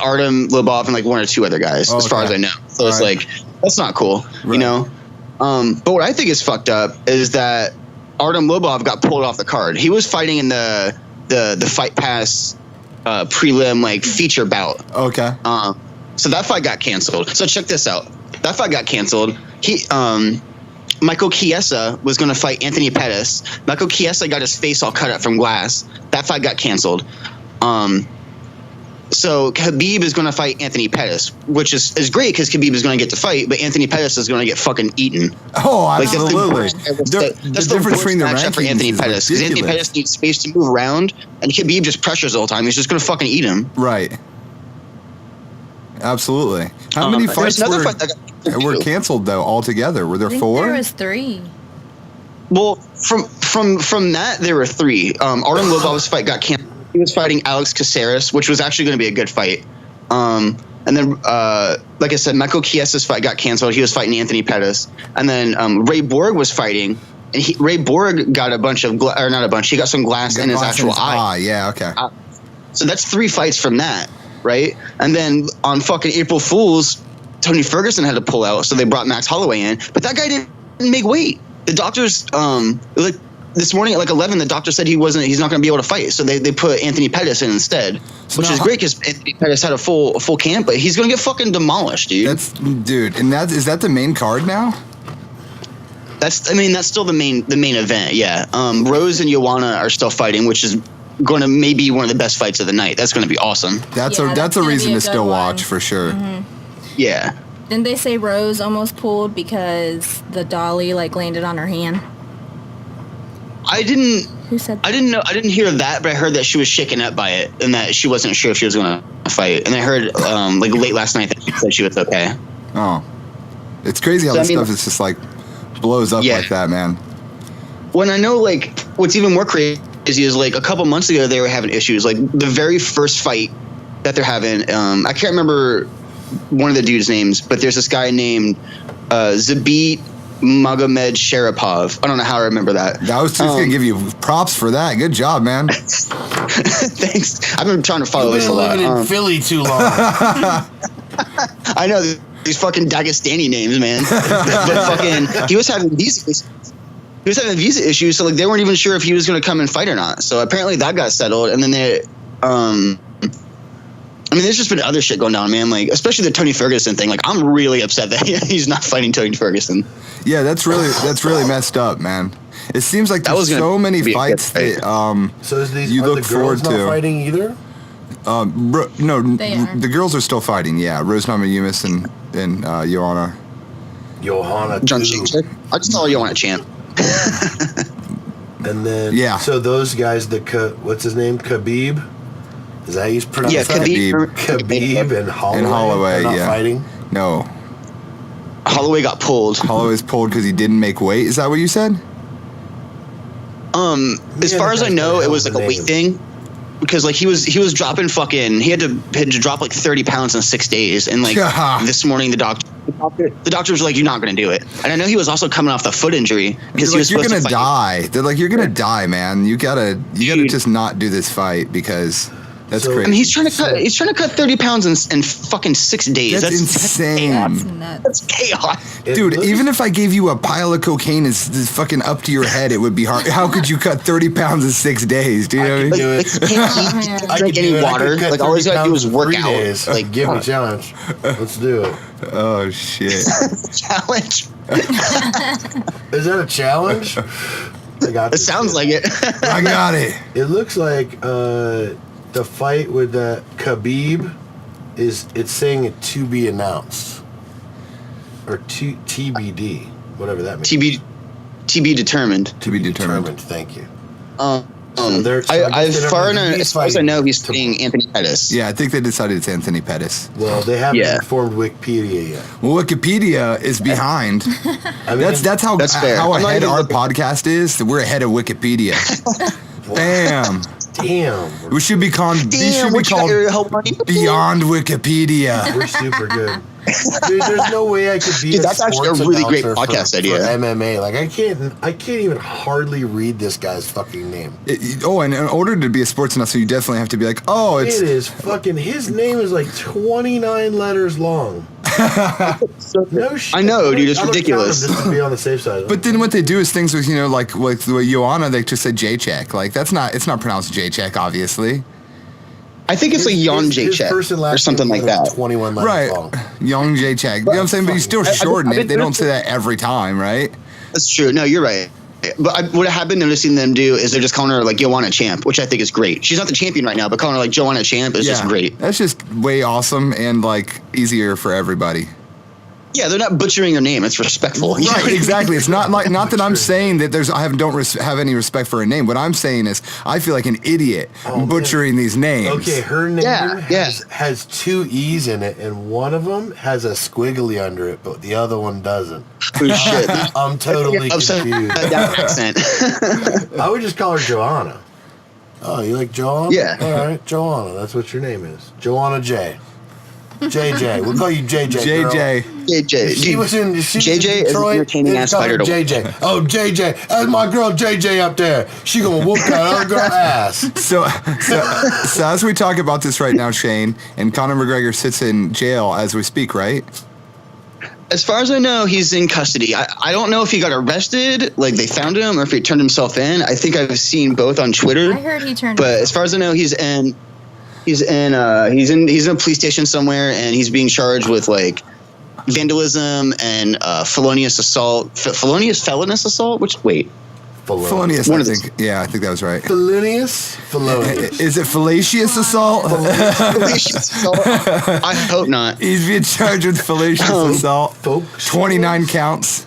Artem, Lobov, and like 1 or 2 other guys, as far as I know. So it's like that's not cool, you know. But what I think is fucked up is that Artem Lobov got pulled off the card. He was fighting in the Fight Pass prelim like feature bout. Okay. So that fight got canceled. So check this out. That fight got canceled. Michael Chiesa was going to fight Anthony Pettis. Michael Chiesa got his face all cut up from glass. That fight got canceled. So Khabib is going to fight Anthony Pettis, which is great because Khabib is going to get to fight, but Anthony Pettis is going to get fucking eaten. Oh, absolutely. That's the difference between the matchup for Anthony Pettis, because Anthony Pettis needs space to move around, and Khabib just pressures the whole time. He's just going to fucking eat him. Right. Absolutely. How many fights were canceled though altogether? Were there 4? There was 3. Well, from that there were 3. Artem Lobov's fight got canceled. He was fighting Alex Caceres, which was actually going to be a good fight. And then, like I said, Michael Chiesa's fight got canceled. He was fighting Anthony Pettis. And then Ray Borg was fighting, and Ray Borg got a bunch of he got some glass in his actual eye. Yeah, okay. So that's 3 fights from that. Right, and then on fucking April Fools, Tony Ferguson had to pull out, so they brought Max Holloway in. But that guy didn't make weight. The doctors, like this morning at like 11, the doctor said he's not going to be able to fight, so they put Anthony Pettis in instead, which is great because Anthony Pettis had a full camp, but he's going to get fucking demolished, dude. And is that the main card now? That's still the main event. Yeah, Rose and Joanna are still fighting, which is going to maybe one of the best fights of the night. That's going to be awesome. That's a reason to still watch for sure. Mm-hmm. Yeah. Didn't they say Rose almost pulled because the dolly like landed on her hand? I didn't. Who said that? I didn't know. I didn't hear that, but I heard that she was shaken up by it and that she wasn't sure if she was going to fight. And I heard like late last night that she said she was okay. Oh, it's crazy how this stuff is just like blows up like that, man. When I know, like, what's even more crazy is like a couple months ago they were having issues. Like the very first fight that they're having. I can't remember one of the dudes' names, but there's this guy named Zabit Magomed Sharapov. I don't know how I remember that. I was just gonna give you props for that. Good job, man. Thanks. I've been trying to follow this a lot. Living in Philly too long. I know these fucking Dagestani names, man. But fucking, he was having visa issues, so like they weren't even sure if he was going to come and fight or not. So apparently that got settled, and then they, I mean, there's just been other shit going down, man. Like, especially the Tony Ferguson thing. Like, I'm really upset that he's not fighting Tony Ferguson. Yeah, that's really messed up, man. It seems like there's so many fights that so is these, you are look the forward girls not to. Fighting either? No, They are. the girls are still fighting. Yeah, Rose Namajunas and Joanna. John Shanks. I just call Joanna champ. And then yeah. So those guys, what's his name? Khabib. Is that how you pronounce Yeah, that? Khabib and Holloway. And Holloway, They're not yeah. fighting. No, Holloway got pulled. Holloway's pulled because he didn't make weight. Is that what you said? As far as I know, it was like a weight thing. Because like he was dropping fucking, he had to drop like 30 pounds in 6 days, and like this morning the doctor was like, you're not gonna do it. And I know he was also coming off the foot injury because he was you're supposed gonna to fight. die. They're like, you're gonna die, man. You gotta just not do this fight because that's crazy. I mean, he's trying to cut 30 pounds in fucking 6 days. That's insane. That's nuts. That's chaos. Dude, even if I gave you a pile of cocaine is fucking up to your head, it would be hard. How could you cut 30 pounds in 6 days? Do you know what I mean? Do it. Like, you can't eat, drink any water. Like, all you gotta do is work out. Like, give me a challenge. Let's do it. Oh, shit. Challenge. Is that a challenge? I got It sounds like it. I got it. It looks like the fight with Khabib it's saying it to be announced or TBD, whatever that means. To be determined. To be determined. Thank you. As far as I know, he's fighting Anthony Pettis. Yeah, I think they decided it's Anthony Pettis. Well, they haven't informed Wikipedia yet. Well, Wikipedia is behind. I mean, that's how fair. how I'm not ahead even our looking- podcast is. We're ahead of Wikipedia. Bam. Damn. We should be called. These should be what you got called your help money? Beyond Wikipedia. We're super good. Dude, there's no way I could be Dude, a that's actually a sports really great announcer podcast for idea. MMA. Like I can't even hardly read this guy's fucking name. And in order to be a sports announcer, you definitely have to be like, oh, It is fucking. His name is like 29 letters long. No shit. I know, dude, it's I looked ridiculous. down just to be on the safe side. But then what they do is things with, like with Joanna, they just say J-check. Like it's not pronounced J-check, obviously. I think it's like Yon Jacek or something like that. 21 letters Right. long. Young J-check. You know what I'm saying? But you still shorten it. They don't say that every time, right? That's true. No, you're right. But what I have been noticing them do is they're just calling her like Joanna Champ, which I think is great. She's not the champion right now, but calling her like Joanna Champ is just great. That's just way awesome and like easier for everybody. Yeah, they're not butchering her name. It's respectful. You know what I Right, mean? exactly. It's not that I'm saying that don't have any respect for her name. What I'm saying is I feel like an idiot butchering these names. Okay, her name Yeah. has 2 E's in it, and one of them has a squiggly under it, but the other one doesn't. Oh, shit. I'm totally confused. That accent. I would just call her Joanna. Oh, you like Joanna? Yeah. All right, Joanna. That's what your name is. Joanna J. JJ. We'll call you JJ. JJ. JJ. She was in JJ is an Detroit, entertaining ass call her fighter to watch. JJ. Oh, JJ. That's my girl JJ up there. She gonna whoop that other girl ass. So as we talk about this right now, Shane, and Conor McGregor sits in jail as we speak, right? As far as I know, he's in custody. I don't know if he got arrested, like they found him, or if he turned himself in. I think I've seen both on Twitter. I heard he turned. But as far as I know, he's in a police station somewhere, and he's being charged with like vandalism and felonious felonious assault. Felonious, One I of the- think. Yeah, I think that was right. Felonious? Is it fallacious assault? Felonious assault? I hope not. He's being charged with fallacious assault. Folks. 29 counts.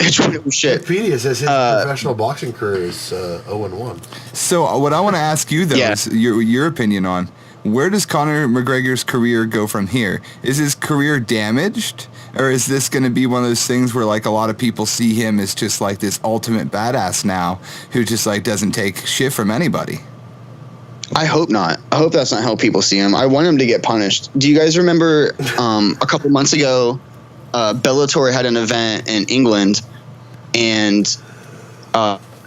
Shit. Wikipedia says his professional boxing career is 0-1. So what I want to ask you, though, Yeah. is your opinion on where does Conor McGregor's career go from here? Is his career damaged? Or is this going to be one of those things where, like, a lot of people see him as just, like, this ultimate badass now who just, like, doesn't take shit from anybody? I hope not. I hope that's not how people see him. I want him to get punished. Do you guys remember a couple months ago, Bellator had an event in England, and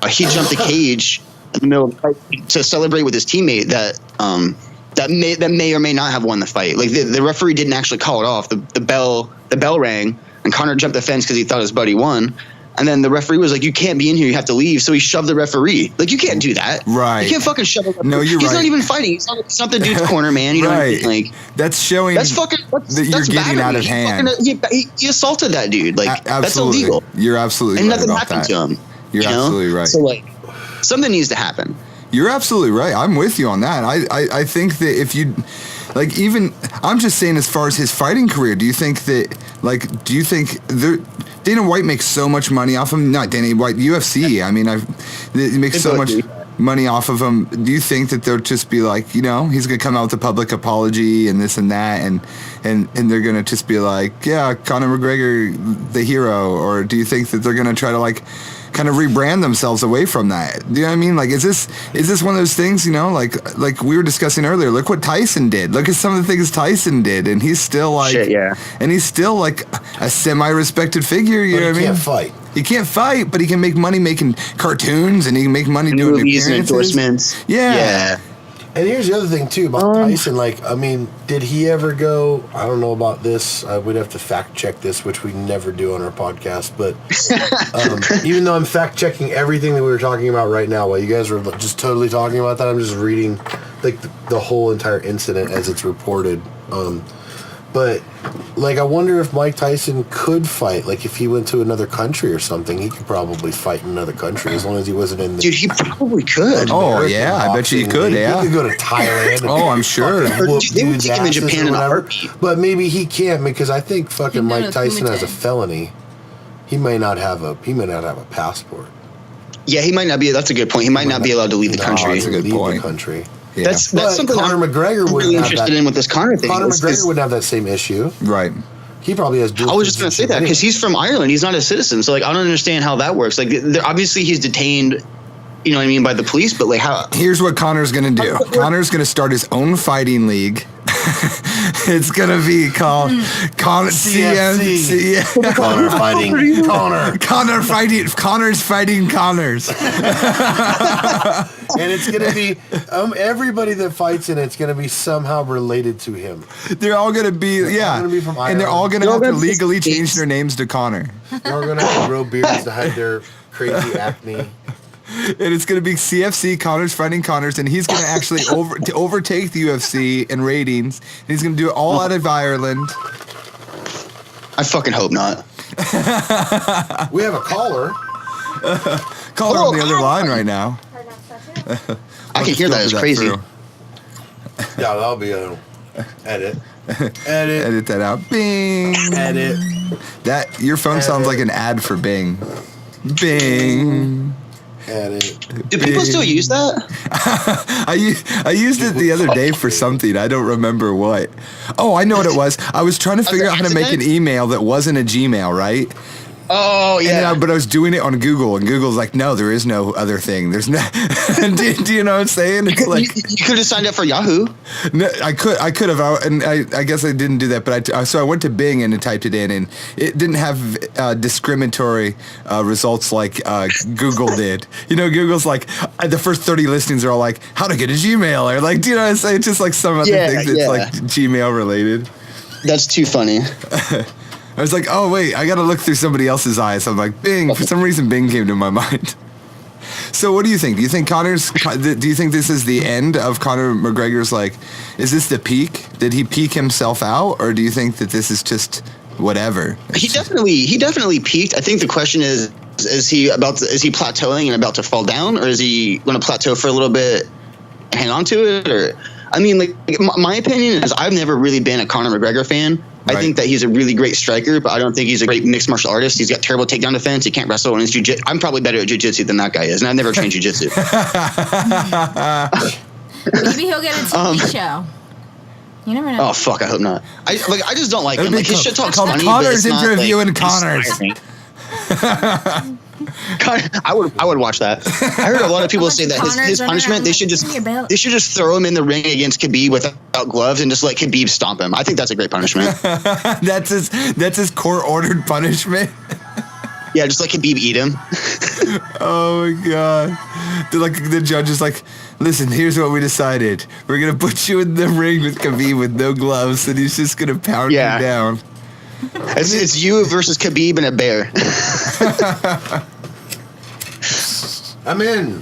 he jumped a cage in the middle of the fight to celebrate with his teammate that may or may not have won the fight. Like the referee didn't actually call it off. The bell rang, and Conor jumped the fence because he thought his buddy won. And then the referee was like, "You can't be in here. You have to leave." So he shoved the referee. Like, you can't do that. Right. You can't fucking shove a referee. No, you're He's right. not even fighting. It's not the dude's corner, man. You know what I mean? Like, that's showing that's fucking that you're getting out of hand. He assaulted that dude. Like, that's absolutely. illegal. You're absolutely and right nothing about happened that. to him. You're absolutely right. So, like, something needs to happen. You're absolutely right. I'm with you on that. I think that if you, like, even, I'm just saying as far as his fighting career, do you think Dana White makes so much money off him? Not Dana White, UFC. I mean, he makes so much money off of him. Do you think that they'll just be like, you know, he's going to come out with a public apology and this and that, and they're going to just be like, yeah, Conor McGregor, the hero? Or do you think that they're going to try to, like, kind of rebrand themselves away from that? Do you know what I mean? Like, is this one of those things, you know, like we were discussing earlier, look what Tyson did. Look at some of the things Tyson did, and he's still like, and he's still like a semi-respected figure, you know what I mean? He can't fight. He can't fight, but he can make money making cartoons, and he can make money doing movies and appearances. endorsements. Yeah. And here's the other thing, too, about Tyson. Like, I mean, did he ever go, I don't know about this, we'd have to fact check this, which we never do on our podcast, but even though I'm fact checking everything that we were talking about right now, while you guys were just totally talking about that, I'm just reading, like, the whole entire incident as it's reported. But, like, I wonder if Mike Tyson could fight. Like, if he went to another country or something, he could probably fight in another country as long as he wasn't in the... Dude, he probably could. Oh, yeah, I bet you he could, yeah. He could go to Thailand. Oh, I'm sure. They would take him in Japan in a heartbeat. But maybe he can't, because I think fucking Mike Tyson has a felony. He may not have a passport. Yeah, he might not be. That's a good point. He might not be allowed to leave the country. That's a good point. The country. Yeah. That's something Conor McGregor I'm wouldn't really have interested that. in with this Conor thing. Conor McGregor wouldn't have that same issue. Right. He probably has dual I was just going to say that because he's from Ireland. He's not a citizen. So, like, I don't understand how that works. Like, obviously he's detained, you know what I mean, by the police, but, like, how? Here's what Conor's going to do. Conor's going to start his own fighting league. It's going to be called CFC. Conor fighting Conor. Conor's fighting Conors. And it's going to be everybody that fights in it's going to be somehow related to him. They're all going to be, Gonna be from and they're all going to have to legally change their names to Conor. They're all going to have to grow beards to hide their crazy acne. And it's going to be CFC, Conor's fighting Conors, and he's going to actually overtake the UFC in ratings. And he's going to do it all out of Ireland. I fucking hope not. We have a caller. Caller on the other line right now. I can hear that. It's crazy. Yeah, that'll be a edit. Edit that out. Bing. Edit. That your phone sounds like an ad for Bing. Bing. Edit. Do people still use that? I used it the other day for something. I don't remember what. Oh, I know what it was. I was trying to figure out how to make an email that wasn't a Gmail, right? Oh, yeah. But I was doing it on Google, and Google's like, no, there is no other thing. There's no. do you know what I'm saying? It's like you could have signed up for Yahoo. No, I could have, and I guess I didn't do that. But so I went to Bing and typed it in, and it didn't have discriminatory results like Google did. You know, Google's like the first 30 listings are all like how to get a Gmail, or like, do you know what I'm saying? It's just like some other things that's like Gmail related. That's too funny. I was like, oh, wait, I got to look through somebody else's eyes. I'm like, Bing. For some reason, Bing came to my mind. So what do you think? Do you think this is the end of Conor McGregor's, like, is this the peak? Did he peak himself out? Or do you think that this is just whatever? He definitely peaked. I think the question is he plateauing and about to fall down? Or is he going to plateau for a little bit and hang on to it? Or, I mean, like, my opinion is I've never really been a Conor McGregor fan. I think that he's a really great striker, but I don't think he's a great mixed martial artist. He's got terrible takedown defense. He can't wrestle, and his jiu-jitsu. I'm probably better at jiu-jitsu than that guy is, and I've never trained jiu-jitsu. Maybe he'll get a TV show. You never know. Oh fuck! I hope not. I just don't like him. Like, his shit talk's called funny, Conor's but it's not, interviewing like, Conors. inspiring. I would watch that. I heard a lot of people say that his punishment, they should just throw him in the ring against Khabib without gloves and just let Khabib stomp him. I think that's a great punishment. That's his court-ordered punishment. Yeah, just let Khabib eat him. Oh my god. The judge is like, listen, here's what we decided. We're gonna put you in the ring with Khabib with no gloves, and he's just gonna pound you down. It's you versus Khabib and a bear. I'm in.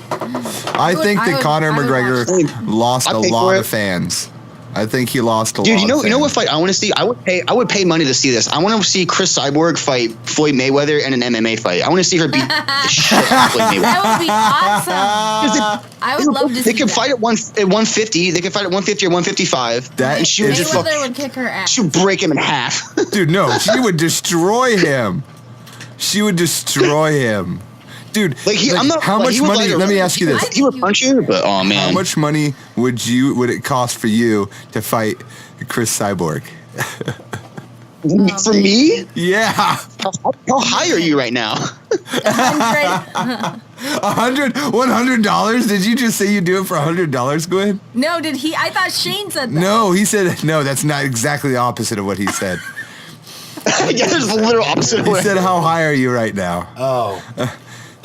I think that Conor McGregor lost a lot of fans. I think he lost a lot. Dude, you know what fight I want to see? I would pay money to see this. I want to see Chris Cyborg fight Floyd Mayweather in an MMA fight. I want to see her beat the shit out of Floyd Mayweather. That would be awesome. I would love to see They could fight at 150. They could fight at 150 or 155. And she would just would kick her ass. She would break him in half. Dude, no, she would destroy him. She would destroy him. Dude, I'm not, how much money? Let me ask you this: he would punch you, but oh man, how much money would it cost for you to fight Chris Cyborg? For me? Yeah. How high are you right now? $100? Did you just say you do it for $100, Gwen? No, did he? I thought Shane said that. No, he said no. That's not exactly the opposite of what he said. Yeah, there's the literal opposite. He said, "How high are you right now?" Oh.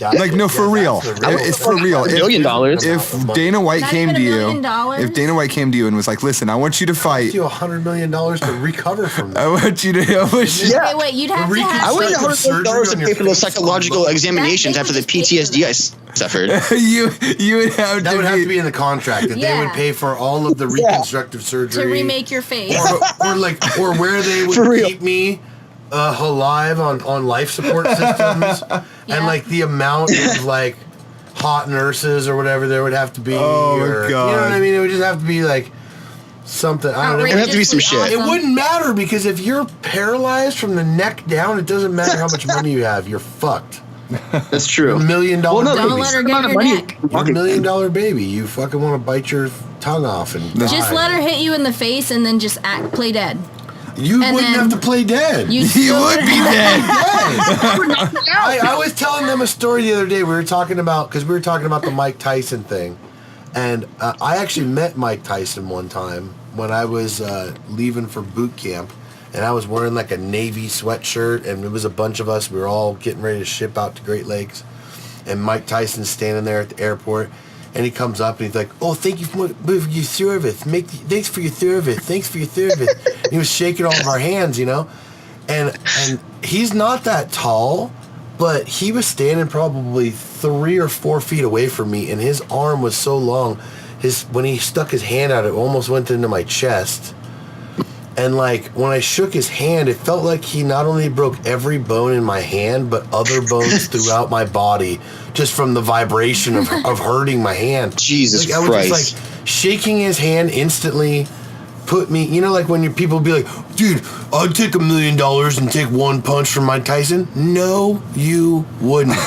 Like no, for real. It's for real. $1 million. If Dana White came to you, if Dana White came to you and was like, "Listen, I want you to fight," you $100 million to recover from that. I want you to. Yeah. Wait, you'd have to have. I would need $100 million to pay for those psychological examinations after the PTSD I suffered. you would have that to would have to be in the contract that they would pay for all of the reconstructive surgery to remake your face, or where they would keep me alive on life support systems, and like the amount of like hot nurses or whatever there would have to be. Oh my god! You know what I mean? It would just have to be like something. I don't know. It would have to be some shit. It wouldn't matter because if you're paralyzed from the neck down, it doesn't matter how much money you have. You're fucked. That's true. $1 million Well, no, don't baby. let her get your neck. You're $1 million baby. You fucking want to bite your tongue off and Just die. let her hit you in the face and then just play dead. You And wouldn't then have to play dead. You would be dead. I was telling them a story the other day. We were talking about the Mike Tyson thing, and I actually met Mike Tyson one time when I was leaving for boot camp, and I was wearing like a Navy sweatshirt, and it was a bunch of us. We were all getting ready to ship out to Great Lakes, and Mike Tyson's standing there at the airport. And he comes up and he's like, "Oh, thank you for your service. Thanks for your service. Thanks for your service." And he was shaking all of our hands, you know. And he's not that tall, but he was standing probably 3 or 4 feet away from me, and his arm was so long. When he stuck his hand out, it almost went into my chest. And like when I shook his hand, it felt like he not only broke every bone in my hand, but other bones throughout my body, just from the vibration of hurting my hand. Jesus Christ! I was just like shaking his hand instantly. Put me, you know, like when people be like, "Dude, I'd take $1 million and take one punch from Mike Tyson." No, you wouldn't.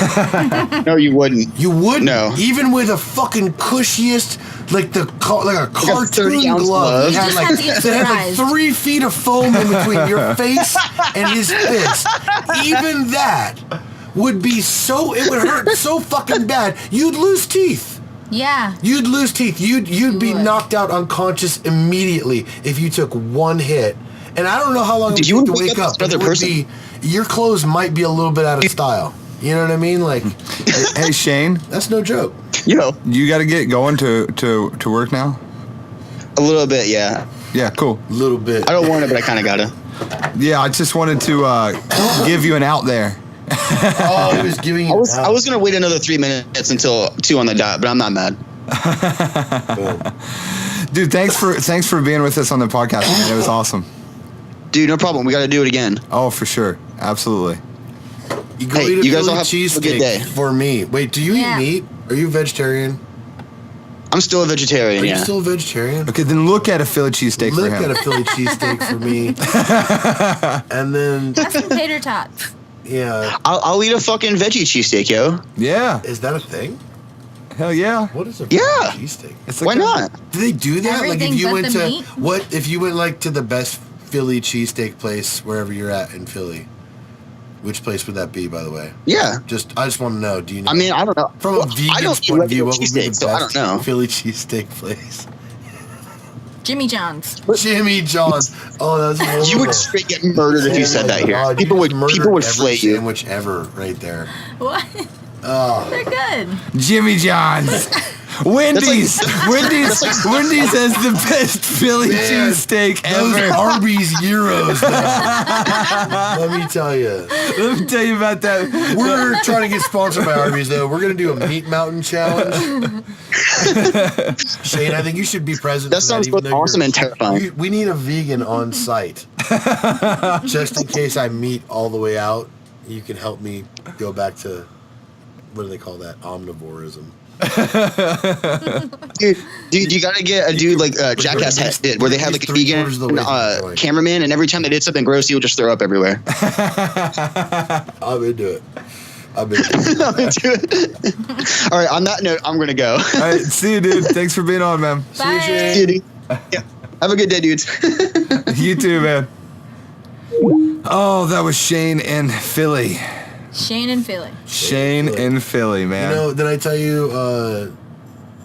No, you wouldn't. You wouldn't. No. Even with a fucking cushiest, like a cartoon glove. You just have to get that had like 3 feet of foam in between your face and his fist. Even that would be it would hurt so fucking bad. You'd lose teeth. Yeah. You'd lose teeth. You'd be knocked out unconscious immediately if you took one hit. And I don't know how long it would take to wake up. But your clothes might be a little bit out of style. You know what I mean? Like, hey Shane, that's no joke. You know, you got to get going to work now. A little bit, yeah. Yeah, cool. A little bit. I don't want it, but I kind of gotta. Yeah, I just wanted to give you an out there. Oh, he was giving you. I was gonna wait another 3 minutes until 2 on the dot, but I'm not mad. Dude, thanks for being with us on the podcast, man. It was awesome. Dude, no problem. We got to do it again. Oh, for sure, absolutely. You go eat a you guys Philly all have a good day. for me. Wait, do you eat meat? Are you vegetarian? I'm still a vegetarian. Are you still a vegetarian? Okay, then look at a Philly cheesesteak for him. Look at a Philly cheesesteak for me. And then That's some tater tots. Yeah. I'll eat a fucking veggie cheesesteak, yo. Yeah. Is that a thing? Hell yeah. What is a cheesesteak? It's Why not? Do they do that? Like Everything if you but went the to meat? if you went like to the best Philly cheesesteak place wherever you're at in Philly, Which place would that be, by the way? Yeah. I just want to know. Do you know? I mean, I don't know. From a vegan's point of view, what would be the best so I don't know. Philly cheesesteak place? Jimmy John's. Jimmy John's. Oh, that's horrible. You would straight get murdered if you said that here. God, People would flay you. Sandwich ever, right there. What? Oh. They're good. Jimmy John's. Wendy's. Wendy's has the best Philly cheesesteak Those ever. Arby's Euros, man. Let me tell you. Let me tell you about that. We're trying to get sponsored by Arby's, though. We're going to do a Meat Mountain challenge. Shane, I think you should be present. That sounds both awesome and terrifying. We need a vegan on site. Just in case I meet all the way out, you can help me go back to, what do they call that? Omnivorism. dude, you gotta get a dude like Jackass did, where they had like a vegan cameraman, and every time they did something gross, he would just throw up everywhere. I'm into it. I'm into it. All right, on that note, I'm gonna go. All right, see you, dude. Thanks for being on, man. Bye. See you, dude. Yeah. Have a good day, dudes. You too, man. Oh, that was Shane and Philly. Shane and Philly. Shane and Philly, man. You know, did I tell you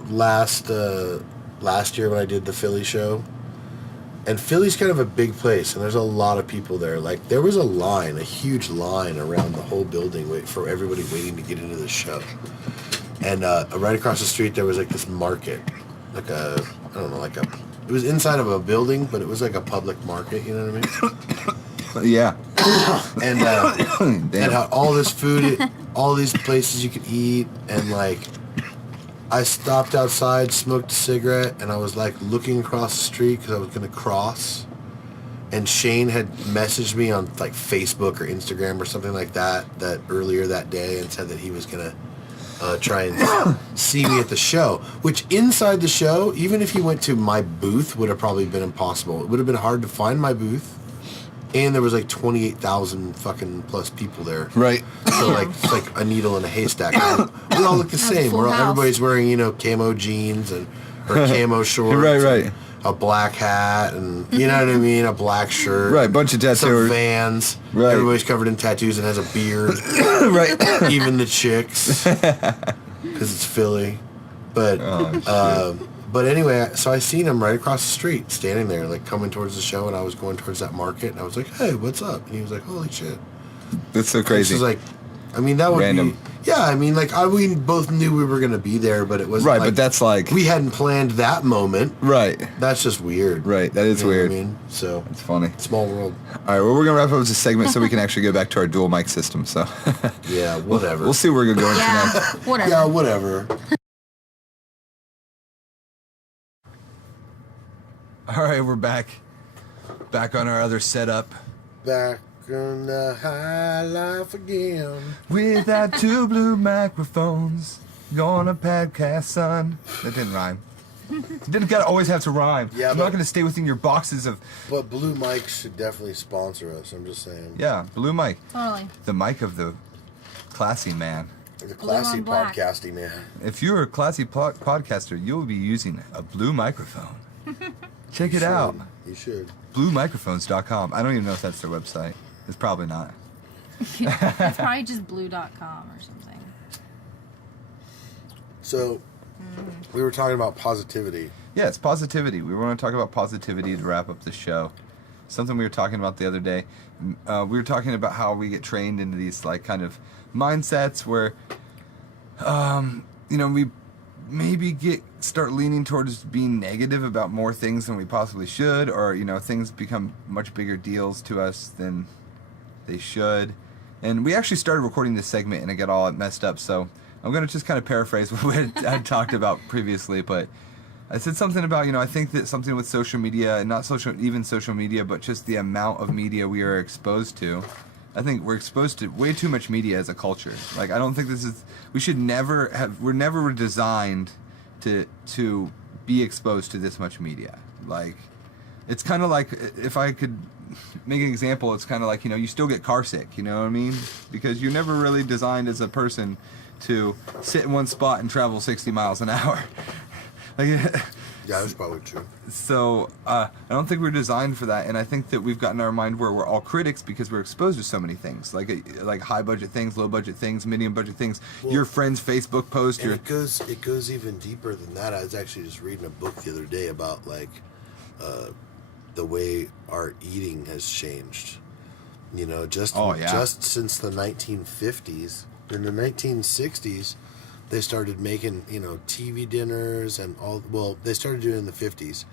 last year when I did the Philly show? And Philly's kind of a big place, and there's a lot of people there. Like, there was a huge line around the whole building for everybody waiting to get into the show. And right across the street, there was like this market, it was inside of a building, but it was like a public market. You know what I mean? Yeah. And how all this food, all these places you could eat, and like, I stopped outside, smoked a cigarette, and I was like looking across the street because I was gonna cross. And Shane had messaged me on like Facebook or Instagram or something like that earlier that day, and said that he was gonna try and see me at the show. Which inside the show, even if he went to my booth, would have probably been impossible. It would have been hard to find my booth. And there was like 28,000 fucking plus people there. Right. So like it's like a needle in a haystack. We all look the same. Everybody's wearing, camo jeans or camo shorts. Right. A black hat, and you know what I mean, a black shirt. Right, bunch of tattoos. Some Vans. Right. Everybody's covered in tattoos and has a beard. Right. Even the chicks. Because it's Philly. But But anyway, so I seen him right across the street, standing there, like coming towards the show, and I was going towards that market, and I was like, "Hey, what's up?" And he was like, "Holy shit!" That's so crazy. This is like, I mean, that would random. be, yeah. I mean, like, we both knew we were gonna be there, but it was right. Like, but that's like we hadn't planned that moment. Right. That's just weird. Right. That is weird. What I mean, so it's funny. Small world. All right. Well, we're gonna wrap up this segment so we can actually go back to our dual mic system. So yeah, whatever. We'll see where we're gonna go into next. Whatever. Yeah, whatever. All right, we're back on our other setup. Back on the high life again. With our two blue microphones, gonna podcast, son. That didn't rhyme. It didn't gotta always have to rhyme. Yeah, I'm not gonna stay within your boxes of. But Blue Mike should definitely sponsor us. I'm just saying. Yeah, Blue Mike. Totally. The mic of the classy man. The classy podcasting man. If you're a classy podcaster, you'll be using a blue microphone. Check it out. You should. BlueMicrophones.com. I don't even know if that's their website. It's probably not. It's probably just blue.com or something. So, we were talking about positivity. Yeah, it's positivity. We want to talk about positivity to wrap up the show. Something we were talking about the other day. We were talking about how we get trained into these like kind of mindsets where, we maybe start leaning towards being negative about more things than we possibly should, or things become much bigger deals to us than they should. And we actually started recording this segment and it got all messed up, so I'm going to just kind of paraphrase what I talked about previously. But I said something about, I think that something with social media, and not even social media, but just the amount of media we are exposed to. I think we're exposed to way too much media as a culture. Like, I don't think we're never designed to be exposed to this much media. Like, it's kind of like, if I could make an example, it's kind of like, you still get car sick, you know what I mean? Because you're never really designed as a person to sit in one spot and travel 60 miles an hour. Like, Yeah, that's probably true. So I don't think we're designed for that, and I think that we've gotten our mind where we're all critics because we're exposed to so many things, like high budget things, low budget things, medium budget things. Well, your friend's Facebook post. And it goes even deeper than that. I was actually just reading a book the other day about like the way our eating has changed. You know, just since the 1950s. In the 1960s, they started making, you know, TV dinners and all. Well, they started doing it in the 50s,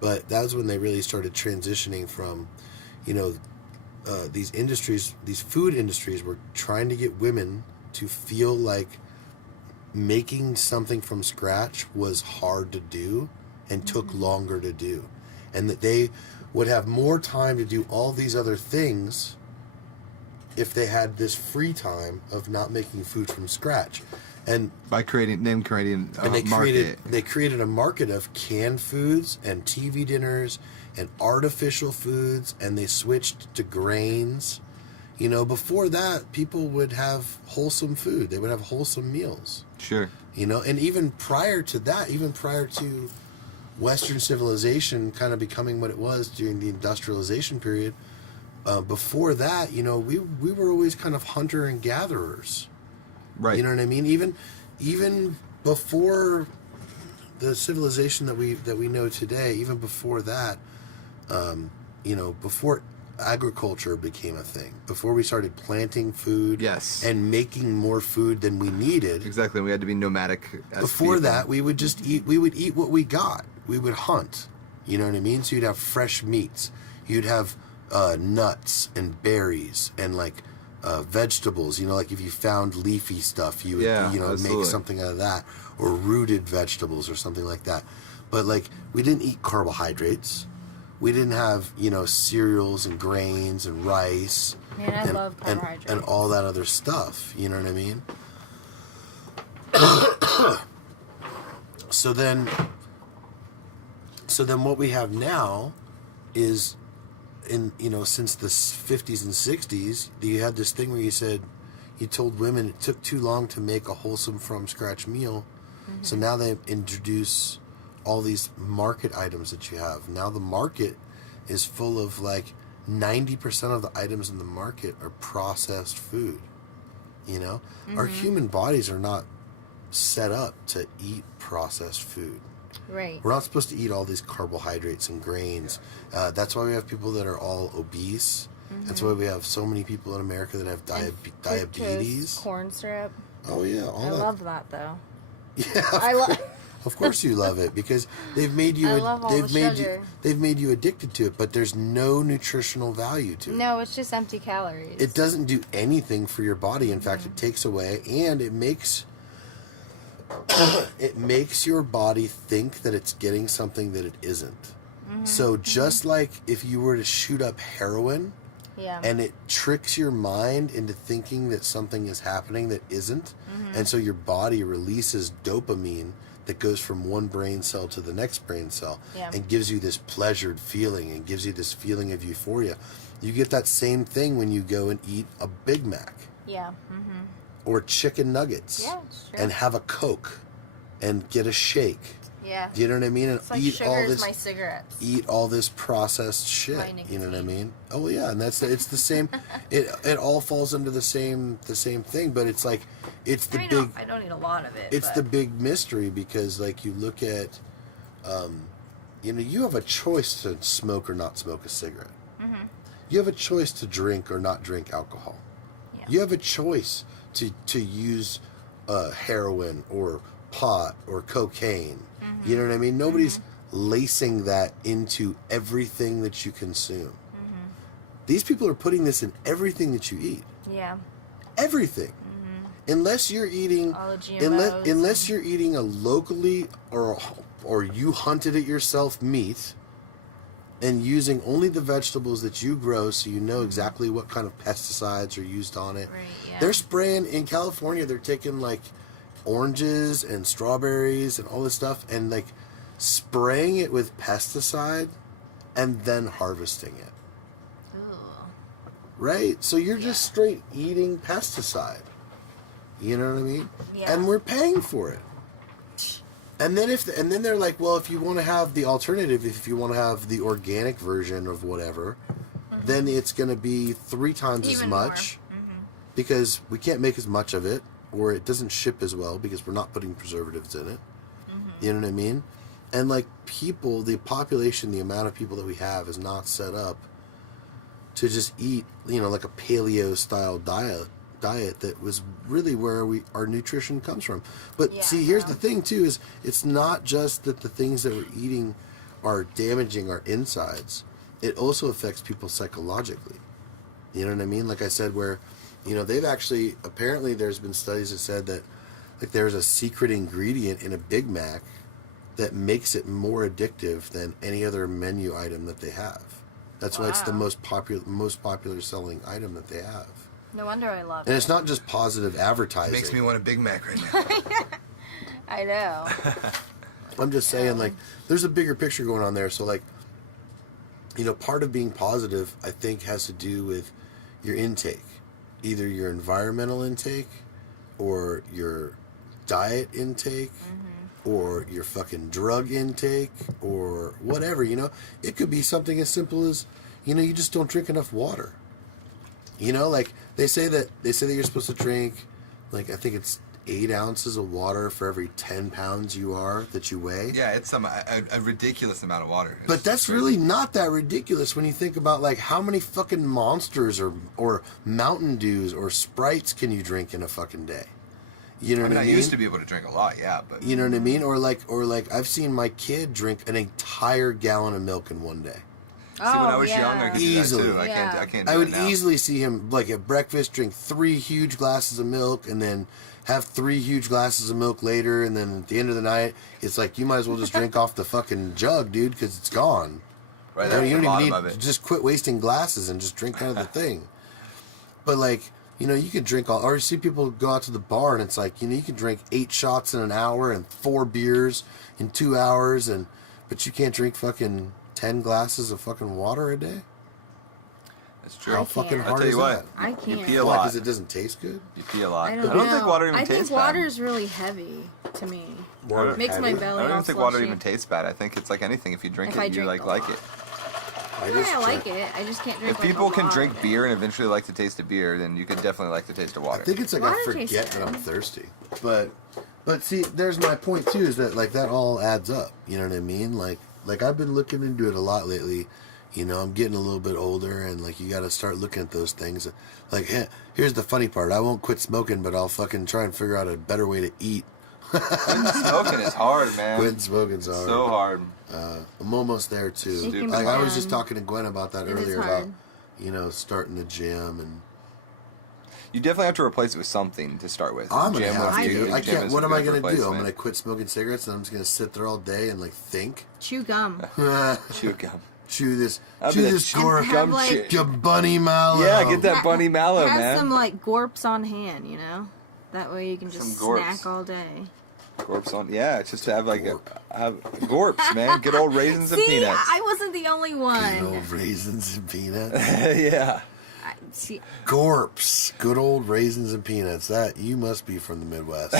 but that was when they really started transitioning from, you know, these industries, these food industries were trying to get women to feel like making something from scratch was hard to do and took longer to do, and that they would have more time to do all these other things if they had this free time of not making food from scratch. And by creating a market. They created a market of canned foods and TV dinners and artificial foods, and they switched to grains. You know, before that, people would have wholesome food. They would have wholesome meals. Sure. You know, and even prior to that, even prior to Western civilization kind of becoming what it was during the industrialization period, before that, you know, we were always kind of hunter and gatherers. Right. You know what I mean? Even before the civilization that we know today, even before that, you know, before agriculture became a thing, before we started planting food, and making more food than we needed. Exactly. We had to be nomadic. Before that, we would just eat. We would eat what we got. We would hunt. You know what I mean? So you'd have fresh meats. You'd have nuts and berries and like vegetables. You know, like if you found leafy stuff, you would make something out of that, or rooted vegetables or something like that. But like, we didn't eat carbohydrates. We didn't have, you know, cereals and grains and rice. Man, I love carbohydrates. And all that other stuff. You know what I mean? So then what we have now is, since the 50s and 60s, you had this thing where you told women it took too long to make a wholesome from scratch meal. Mm-hmm. So now they introduce all these market items that you have. Now the market is full of like 90% of the items in the market are processed food. You know, our human bodies are not set up to eat processed food. Right. We're not supposed to eat all these carbohydrates and grains. That's why we have people that are all obese. That's why we have so many people in America that have diabetes. Corn syrup. Oh yeah, I love that though. Yeah, of course you love it, because they've made you. They've made you addicted to it, but there's no nutritional value to it. No, it's just empty calories. It doesn't do anything for your body. In fact, it takes away, and it makes your body think that it's getting something that it isn't. So just like if you were to shoot up heroin, and it tricks your mind into thinking that something is happening that isn't, and so your body releases dopamine that goes from one brain cell to the next brain cell, and gives you this pleasured feeling and gives you this feeling of euphoria. You get that same thing when you go and eat a Big Mac. Yeah. Or chicken nuggets. Yeah, sure. And have a Coke and get a shake. Yeah. Do you know what I mean? And it's like eat all this. My cigarettes. Eat all this processed shit. You know what I mean? Oh yeah, and it's the same. it all falls under the same thing, but it's like I don't eat a lot of it. It's the big mystery, because like you look at, you have a choice to smoke or not smoke a cigarette. You have a choice to drink or not drink alcohol. Yeah. You have a choice to use heroin or pot or cocaine. You know what I mean? Nobody's lacing that into everything that you consume. These people are putting this in everything that you eat. Yeah. Everything. Unless you're eating all the GMOs, unless you're eating a locally or you hunted it yourself meat, and using only the vegetables that you grow, so you know exactly what kind of pesticides are used on it. Right, yeah. They're spraying in California. They're taking like oranges and strawberries and all this stuff, and like spraying it with pesticide, and then harvesting it. Ooh. Right? So you're just straight eating pesticide. You know what I mean? Yeah. And we're paying for it. And then they're like, well, if you want to have the alternative, if you want to have the organic version of whatever, then it's going to be 3 times as much because we can't make as much of it, or it doesn't ship as well because we're not putting preservatives in it. You know what I mean? And like people, the population, the amount of people that we have is not set up to just eat, like a paleo style diet that was really where our nutrition comes from. But see, here's the thing too, is it's not just that the things that we're eating are damaging our insides. It also affects people psychologically. You know what I mean? Like I said, where, they've actually, apparently there's been studies that said that like there's a secret ingredient in a Big Mac that makes it more addictive than any other menu item that they have. That's why it's the most popular selling item that they have. No wonder I love it. And it's not just positive advertising. It makes me want a Big Mac right now. I know. I'm just saying, like, there's a bigger picture going on there. So, like, part of being positive, I think, has to do with your intake. Either your environmental intake or your diet intake or your fucking drug intake or whatever, It could be something as simple as, you just don't drink enough water. Like they say that you're supposed to drink, like I think it's 8 ounces of water for every 10 pounds that you weigh. Yeah, it's a ridiculous amount of water. But that's really not that ridiculous when you think about like how many fucking Monsters or Mountain Dews or Sprites can you drink in a fucking day? You know what I mean? I used to be able to drink a lot, yeah, but you know what I mean? Or like I've seen my kid drink an entire gallon of milk in one day. See, when I was younger, I could easily. do that too. I can't do I would it now. easily see him, like, at breakfast, drink 3 huge glasses of milk, and then have 3 huge glasses of milk later, and then at the end of the night, it's like, you might as well just drink off the fucking jug, dude, because it's gone. Right, You don't even of need it. just quit wasting glasses and just drink kind of the thing. But, like, you could drink or you see people go out to the bar, and it's like, you can drink 8 shots in an hour and 4 beers in 2 hours, but you can't drink fucking 10 glasses of fucking water a day? That's true. How fucking can't. hard I'll tell is you what. that? I can't. You pee a Why? lot. Because it doesn't taste good? You pee a lot. I don't don't know. think water even I tastes think water's really heavy to me. Water Makes my heavy? belly bad. I don't all even think water slushy. even tastes bad. I think it's like anything. If you drink If I it, you drink like a it. I like it. I just can't drink If like people a can lot drink of it. beer and eventually like the taste of beer, then you could definitely like the taste of water. I think it's like Water I tastes forget that I'm good. thirsty. But see, there's my point too, is that like that all adds up. You know what I mean? Like I've been looking into it a lot lately. I'm getting a little bit older, and like you got to start looking at those things. Like, here's the funny part: I won't quit smoking, but I'll fucking try and figure out a better way to eat. Smoking is hard, man. Quitting smoking's hard. So hard. I'm almost there too. It can be Like I was fun. just talking to Gwen about that It is earlier hard. about starting the gym and. You definitely have to replace it with something to start with. I'm gonna Gym have would be to. a- I gym can't. is What a am I good gonna do? I'm replacement. gonna quit smoking cigarettes and I'm just gonna sit there all day and like think. Chew gum. Chew gum. Chew this. I'll Chew be this the gore. have, like- Bunny mallow. Yeah, get that bunny mallow, Have man. some like gorps on hand, That way you can just Some gorps. snack all day. Gorps on. Yeah, it's just to have like have gorps, man. Good old raisins and See, peanuts. I wasn't the only one. Good old raisins and peanuts. Yeah. See, Gorps. Good old raisins and peanuts. That you must be from the Midwest.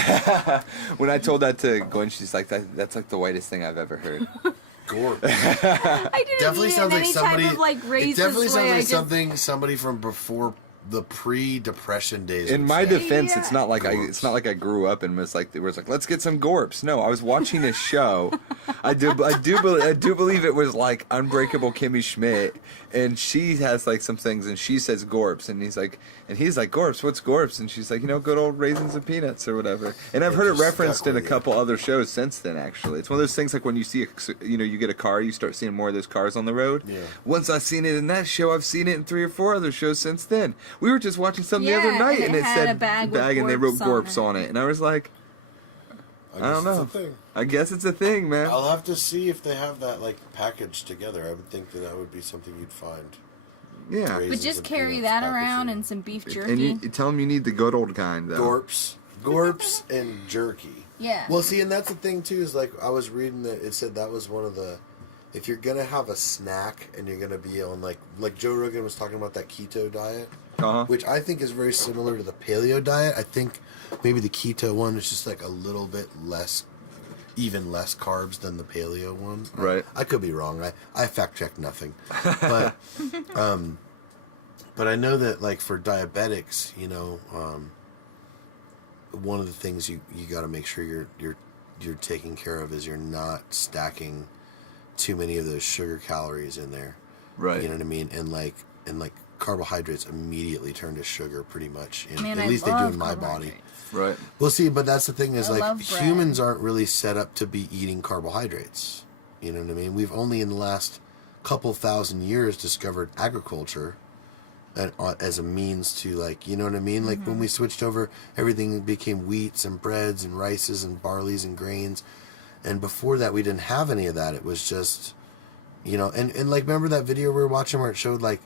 When I told that to Gwen, she's like, "That's like the whitest thing I've ever heard." Gorps. I didn't Definitely mean it sounds in like any somebody. type of like It racist definitely way. sounds I like just, somebody from before the pre-depression days. In would my say. defense, Yeah. it's not like I grew up and was like let's get some gorps. No, I was watching a show. I do believe it was like Unbreakable Kimmy Schmidt, and she has like some things, and she says gorps, and he's like gorps. What's gorps? And she's like, good old raisins and peanuts or whatever. And I've heard it just referenced stuck in a with you. couple other shows since then. Actually, it's one of those things like when you see you get a car, you start seeing more of those cars on the road. Yeah. Once I've seen it in that show, I've seen it in 3 or 4 other shows since then. We were just watching something the other Yeah, night, and and it it had a said bag with and they wrote gorps gorps on it, and I was like, I don't know. It's a thing. I guess it's a thing, man. I'll have to see if they have that like packaged together. I would think that would be something you'd find. Yeah. Raisins but just and carry peanuts that packaged around in. and some beef jerky. And you tell them you need the good old kind, though. Gorps and jerky. Yeah. Well, see, and that's the thing too. Is like I was reading that it said that was one of the. If you're gonna have a snack and you're gonna be on like Joe Rogan was talking about that keto diet, which I think is very similar to the paleo diet. I think maybe the keto one is just like a little bit less even less carbs than the paleo one. Right. I could be wrong. I fact check nothing, but but I know that like for diabetics, you know, one of the things you got to make sure you're taking care of is you're not stacking too many of those sugar calories in there. Right. You know what I mean? And like carbohydrates immediately turn to sugar pretty much. Man, at least they do in my body. Right. Well, see, but that's the thing is I like love bread. humans aren't really set up to be eating carbohydrates. You know what I mean? We've only in the last couple thousand years discovered agriculture as a means to like, you know what I mean? Like when we switched over, everything became wheats and breads and rices and barleys and grains. And before that, we didn't have any of that. It was just, you know, and like, remember that video we were watching where it showed like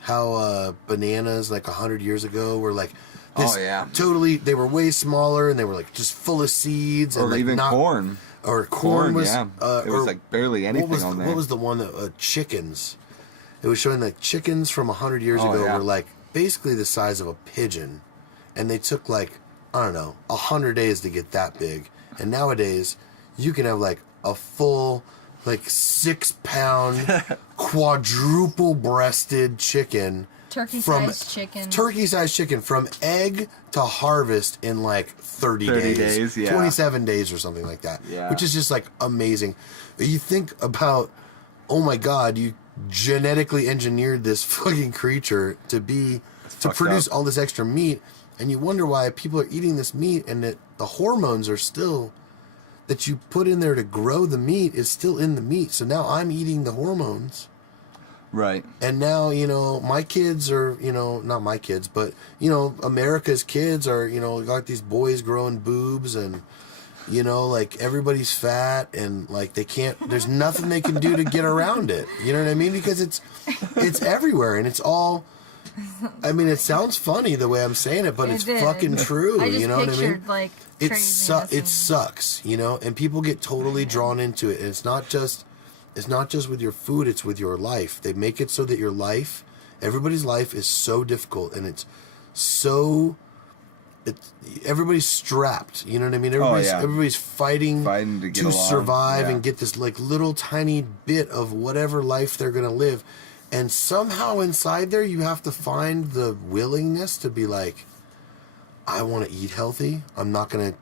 how bananas like 100 years ago were like this totally, they were way smaller and they were like just full of seeds. Or and like even not, corn. Or corn was, yeah. It was like barely anything on there. What was the one that, chickens? It was showing like chickens from 100 years ago were like basically the size of a pigeon. And they took like, I don't know, 100 days to get that big. And nowadays, you can have like a full, like 6-pound, quadruple-breasted chicken. Turkey-sized chicken. Turkey-sized chicken from egg to harvest in like 30 days. 27 days or something like that. Yeah. Which is just like amazing. You think about, oh my God, you genetically engineered this fucking creature to produce all this extra meat, and you wonder why people are eating this meat and that the hormones are still that you put in there to grow the meat is still in the meat. So now I'm eating the hormones. Right. And now, you know, my kids are, you know, not my kids, but, you know, America's kids are, you know, got these boys growing boobs and, you know, like everybody's fat and like they can't, there's nothing they can do to get around it. You know what I mean? Because it's everywhere and it's all, I mean, it sounds funny the way I'm saying it, but it's fucking true. I just you know what I mean? Like It sucks, you know, and people get totally drawn into it. And it's not just with your food, it's with your life. They make it so that your life, everybody's life is so difficult and it's so, everybody's strapped, you know what I mean? Everybody's fighting to survive and get this like little tiny bit of whatever life they're going to live. And somehow inside there, you have to find the willingness to be like, I want to eat healthy. I'm not gonna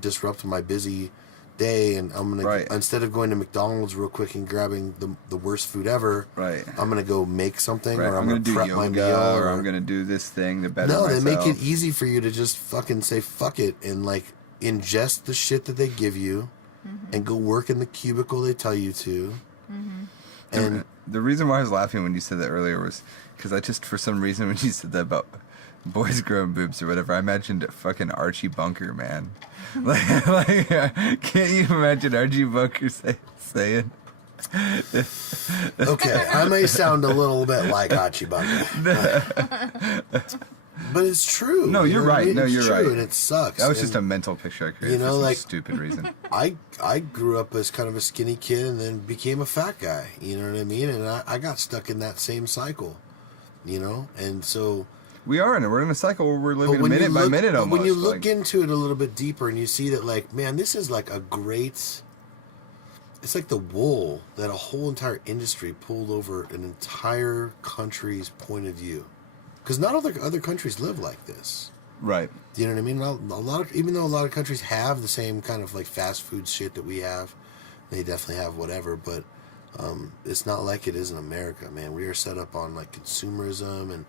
disrupt my busy day, and I'm gonna instead of going to McDonald's real quick and grabbing the worst food ever. Right. I'm gonna go make something, or I'm gonna prep do my yoga, meal, or I'm gonna do this thing to better myself. No, they make it easy for you to just fucking say fuck it and like ingest the shit that they give you, and go work in the cubicle they tell you to. And the reason why I was laughing when you said that earlier was because I just, for some reason, when you said that about boys growing boobs or whatever, I imagined fucking Archie Bunker, man. like, can't you imagine Archie Bunker saying? Okay, I may sound a little bit like Archie Bunker, but it's true. No, you're right. No, you're right. And it sucks. That was just a mental picture I created for some stupid reason. I grew up as kind of a skinny kid and then became a fat guy. You know what I mean? And I got stuck in that same cycle. You know, and so we're in a cycle where we're living minute by minute almost. When you look into it a little bit deeper and you see that, like, man, this is like a great. It's like the wool that a whole entire industry pulled over an entire country's point of view. Because not all other countries live like this. Right. Do you know what I mean? Even though a lot of countries have the same kind of like fast food shit that we have, they definitely have whatever, but it's not like it is in America, man. We are set up on like consumerism, and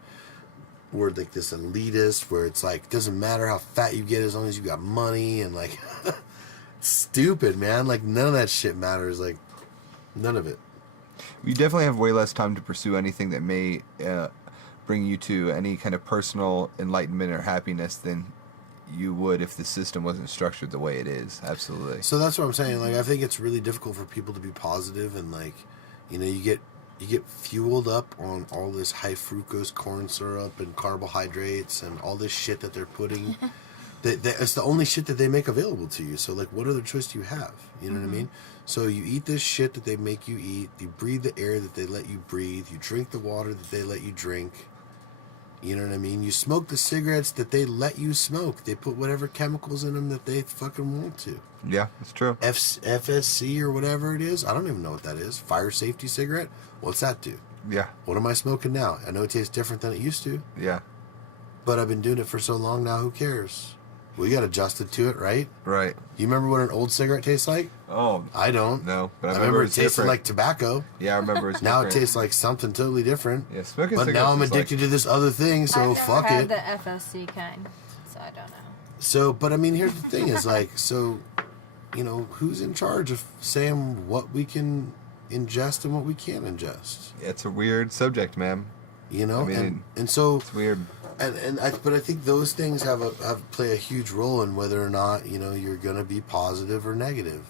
we're like this elitist where it's like, doesn't matter how fat you get as long as you got money, and like, stupid, man. Like, none of that shit matters. Like, none of it. You definitely have way less time to pursue anything that may bring you to any kind of personal enlightenment or happiness than you would if the system wasn't structured the way it is. Absolutely. So that's what I'm saying. Like, I think it's really difficult for people to be positive, and like, you know, you get fueled up on all this high fructose corn syrup and carbohydrates and all this shit that they're putting. It's the only shit that they make available to you. So like, what other choice do you have? You know what I mean? So you eat this shit that they make you eat. You breathe the air that they let you breathe. You drink the water that they let you drink. You know what I mean? You smoke the cigarettes that they let you smoke. They put whatever chemicals in them that they fucking want to. Yeah, that's true. FSC or whatever it is. I don't even know what that is. Fire safety cigarette? What's that do? Yeah. What am I smoking now? I know it tastes different than it used to. Yeah. But I've been doing it for so long now, who cares? We got adjusted to it, right? Right. You remember what an old cigarette tastes like? Oh. I don't. No, but I remember it tasted different. like tobacco. Yeah, I remember it's Now different. it tastes like something totally different. Yeah, smoking But now cigarettes I'm is addicted to this other thing, so I've fuck never had it. the FSC kind, so I don't know. So, but I mean, here's the thing: is like, so, you know, who's in charge of saying what we can ingest and what we can't ingest? It's a weird subject, man. You know, I mean, and so it's weird. But I think those things play a huge role in whether or not, you know, you're gonna be positive or negative.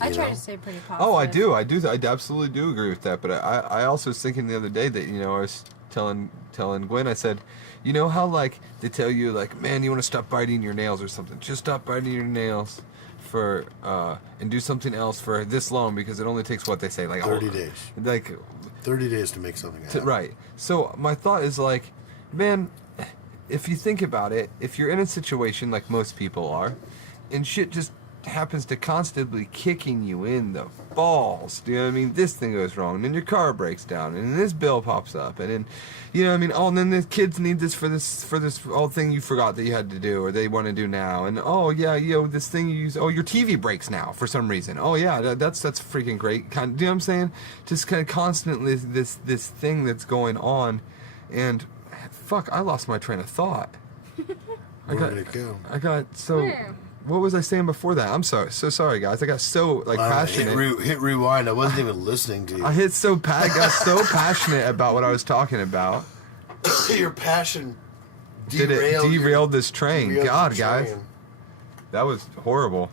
I try know? to stay pretty positive. Oh, I do. I absolutely do agree with that. But I also was thinking the other day that, you know, I was telling Gwen, I said, you know how, like, they tell you, like, man, you want to stop biting your nails or something. Just stop biting your nails for, and do something else for this long, because it only takes, what they say, like 30 days. Like 30 days to make something happen. right. So my thought is, like, man, if you think about it, if you're in a situation like most people are, and shit just happens to constantly kicking you in the balls, do you know what I mean? This thing goes wrong, and then your car breaks down, and then this bill pops up, and then, you know what I mean? Oh, and then the kids need this for this old thing you forgot that you had to do, or they want to do now, and oh yeah, you know, this thing you use, oh, your TV breaks now for some reason. Oh yeah, that's freaking great. Do you know what I'm saying? Just kind of constantly this thing that's going on, and fuck, I lost my train of thought. Where did it go? I got so. What was I saying before that? I'm so sorry, guys. I got so passionate. Hit rewind. I wasn't even listening to you. I got so passionate about what I was talking about. Your passion derailed this train. God, guys, that was horrible.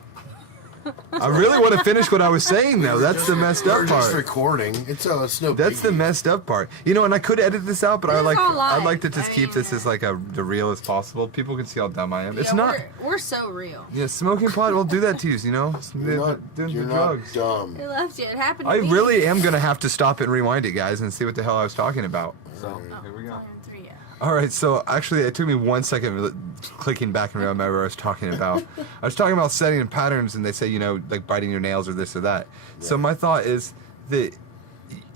I really want to finish what I was saying, though. That's the messed up We're part. just recording. It's no. That's the messed up part. You know, and I could edit this out, but I like to just keep this as like the real as possible. People can see how dumb I am. It's not. We're so real. Yeah, smoking pot will do that to you. You know, You're doing the not drugs. dumb. It left you. It happened to I me. really am gonna have to stop it and rewind it, guys, and see what the hell I was talking about. So here we go. All right, so actually, it took me 1 second clicking back and remember what I was talking about. I was talking about setting patterns, and they say, you know, like biting your nails or this or that. Yeah. So my thought is that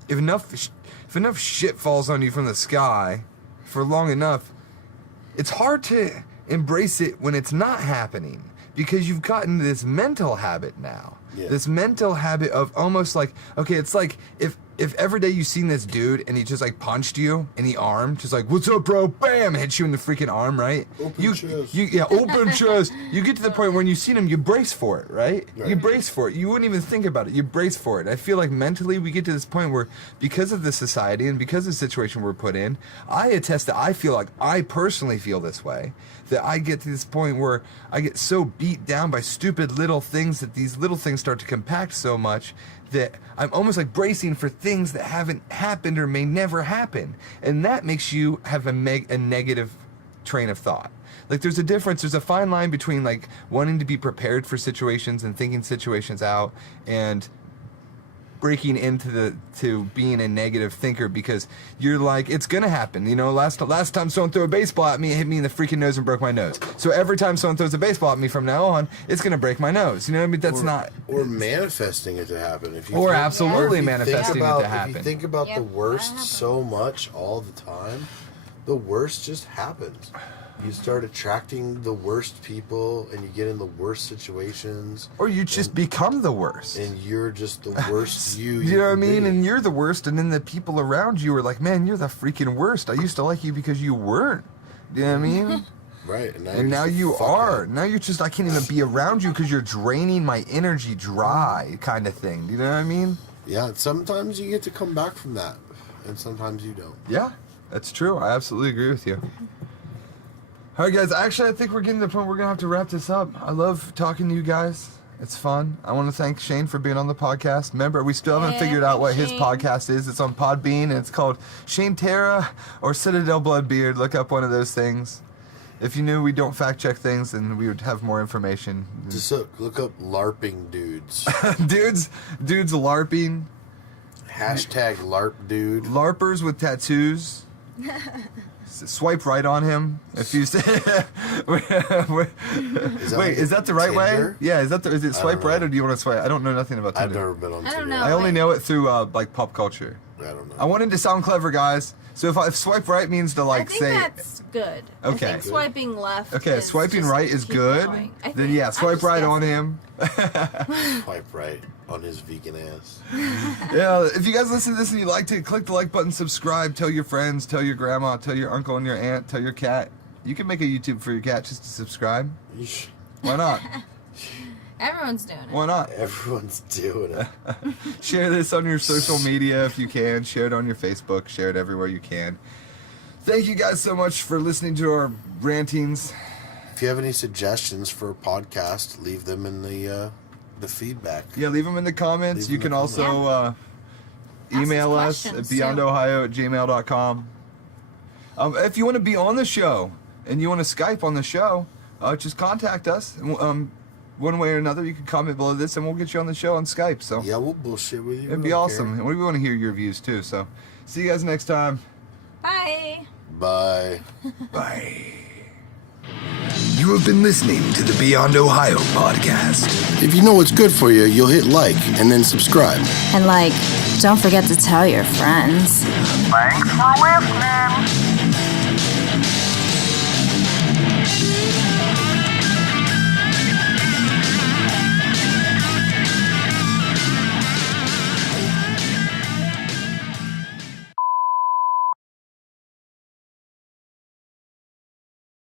if enough shit falls on you from the sky for long enough, it's hard to embrace it when it's not happening, because you've gotten this mental habit now. Yeah. This mental habit of almost like, okay, it's like if every day you've seen this dude and he just like punched you in the arm, just like, what's up, bro? Bam, hits you in the freaking arm, right? Open chest. Open chest. You get to the point when you see him, you brace for it, right? You brace for it. You wouldn't even think about it. You brace for it. I feel like mentally we get to this point where, because of the society and because of the situation we're put in, I attest that I feel like I personally feel this way, that I get to this point where I get so beat down by stupid little things that these little things start to compact so much that I'm almost like bracing for things that haven't happened or may never happen. And that makes you have a negative train of thought. Like there's a fine line between like wanting to be prepared for situations and thinking situations out and breaking into being a negative thinker, because you're like, it's gonna happen. You know, last time someone threw a baseball at me, it hit me in the freaking nose and broke my nose. So every time someone throws a baseball at me from now on, it's gonna break my nose. You know what I mean? That's not. Or manifesting it to happen. Absolutely manifesting it to happen. If you think about the worst so much all the time, the worst just happens. You start attracting the worst people, and you get in the worst situations. Or you just become the worst. And you're just the worst you know what I mean? Be. And you're the worst, and then the people around you are like, man, you're the freaking worst. I used to like you because you weren't. You know what I mean? Right. And now you are. Now you're just, I can't even be around you because you're draining my energy dry, kind of thing. Do you know what I mean? Yeah, sometimes you get to come back from that, and sometimes you don't. Yeah, that's true. I absolutely agree with you. All right, guys. Actually, I think we're getting to the point where we're going to have to wrap this up. I love talking to you guys. It's fun. I want to thank Shane for being on the podcast. Remember, we still haven't figured out what his podcast is. It's on Podbean, and it's called SHANTERA or Citadel Bloodbeard. Look up one of those things. If you knew we don't fact check things, then we would have more information. Just look up LARPing dudes. dudes LARPing. Hashtag LARP dude. LARPers with tattoos. Swipe right on him. If you say, wait, is that the right way? Yeah, is it swipe right or do you want to swipe? I don't know nothing about Tinder. I've never been on Tinder. I don't know. I only know it through like pop culture. I don't know. I wanted to sound clever, guys. So if swipe right means to like I think say. that's good. Okay. I think swiping left. Okay, is swiping just right is keep good. going. Then yeah, swipe right on him. Swipe right on his vegan ass. Yeah, if you guys listen to this and you liked it, click the like button, subscribe, tell your friends, tell your grandma, tell your uncle and your aunt, tell your cat. You can make a YouTube for your cat just to subscribe. Why not? Everyone's doing it. Why not? Everyone's doing it. Share this on your social media if you can. Share it on your Facebook. Share it everywhere you can. Thank you guys so much for listening to our rantings. If you have any suggestions for a podcast, leave them in the feedback. Yeah, leave them in the comments. You can also email us at beyondohio@gmail.com. If you want to be on the show and you want to Skype on the show, just contact us. One way or another, you can comment below this and we'll get you on the show on Skype. So yeah, we'll bullshit with you. It'd be awesome. And we want to hear your views too. So see you guys next time. Bye. Bye. Bye. You have been listening to the Beyond Ohio podcast. If you know what's good for you, you'll hit like and then subscribe. And don't forget to tell your friends. Thanks for listening.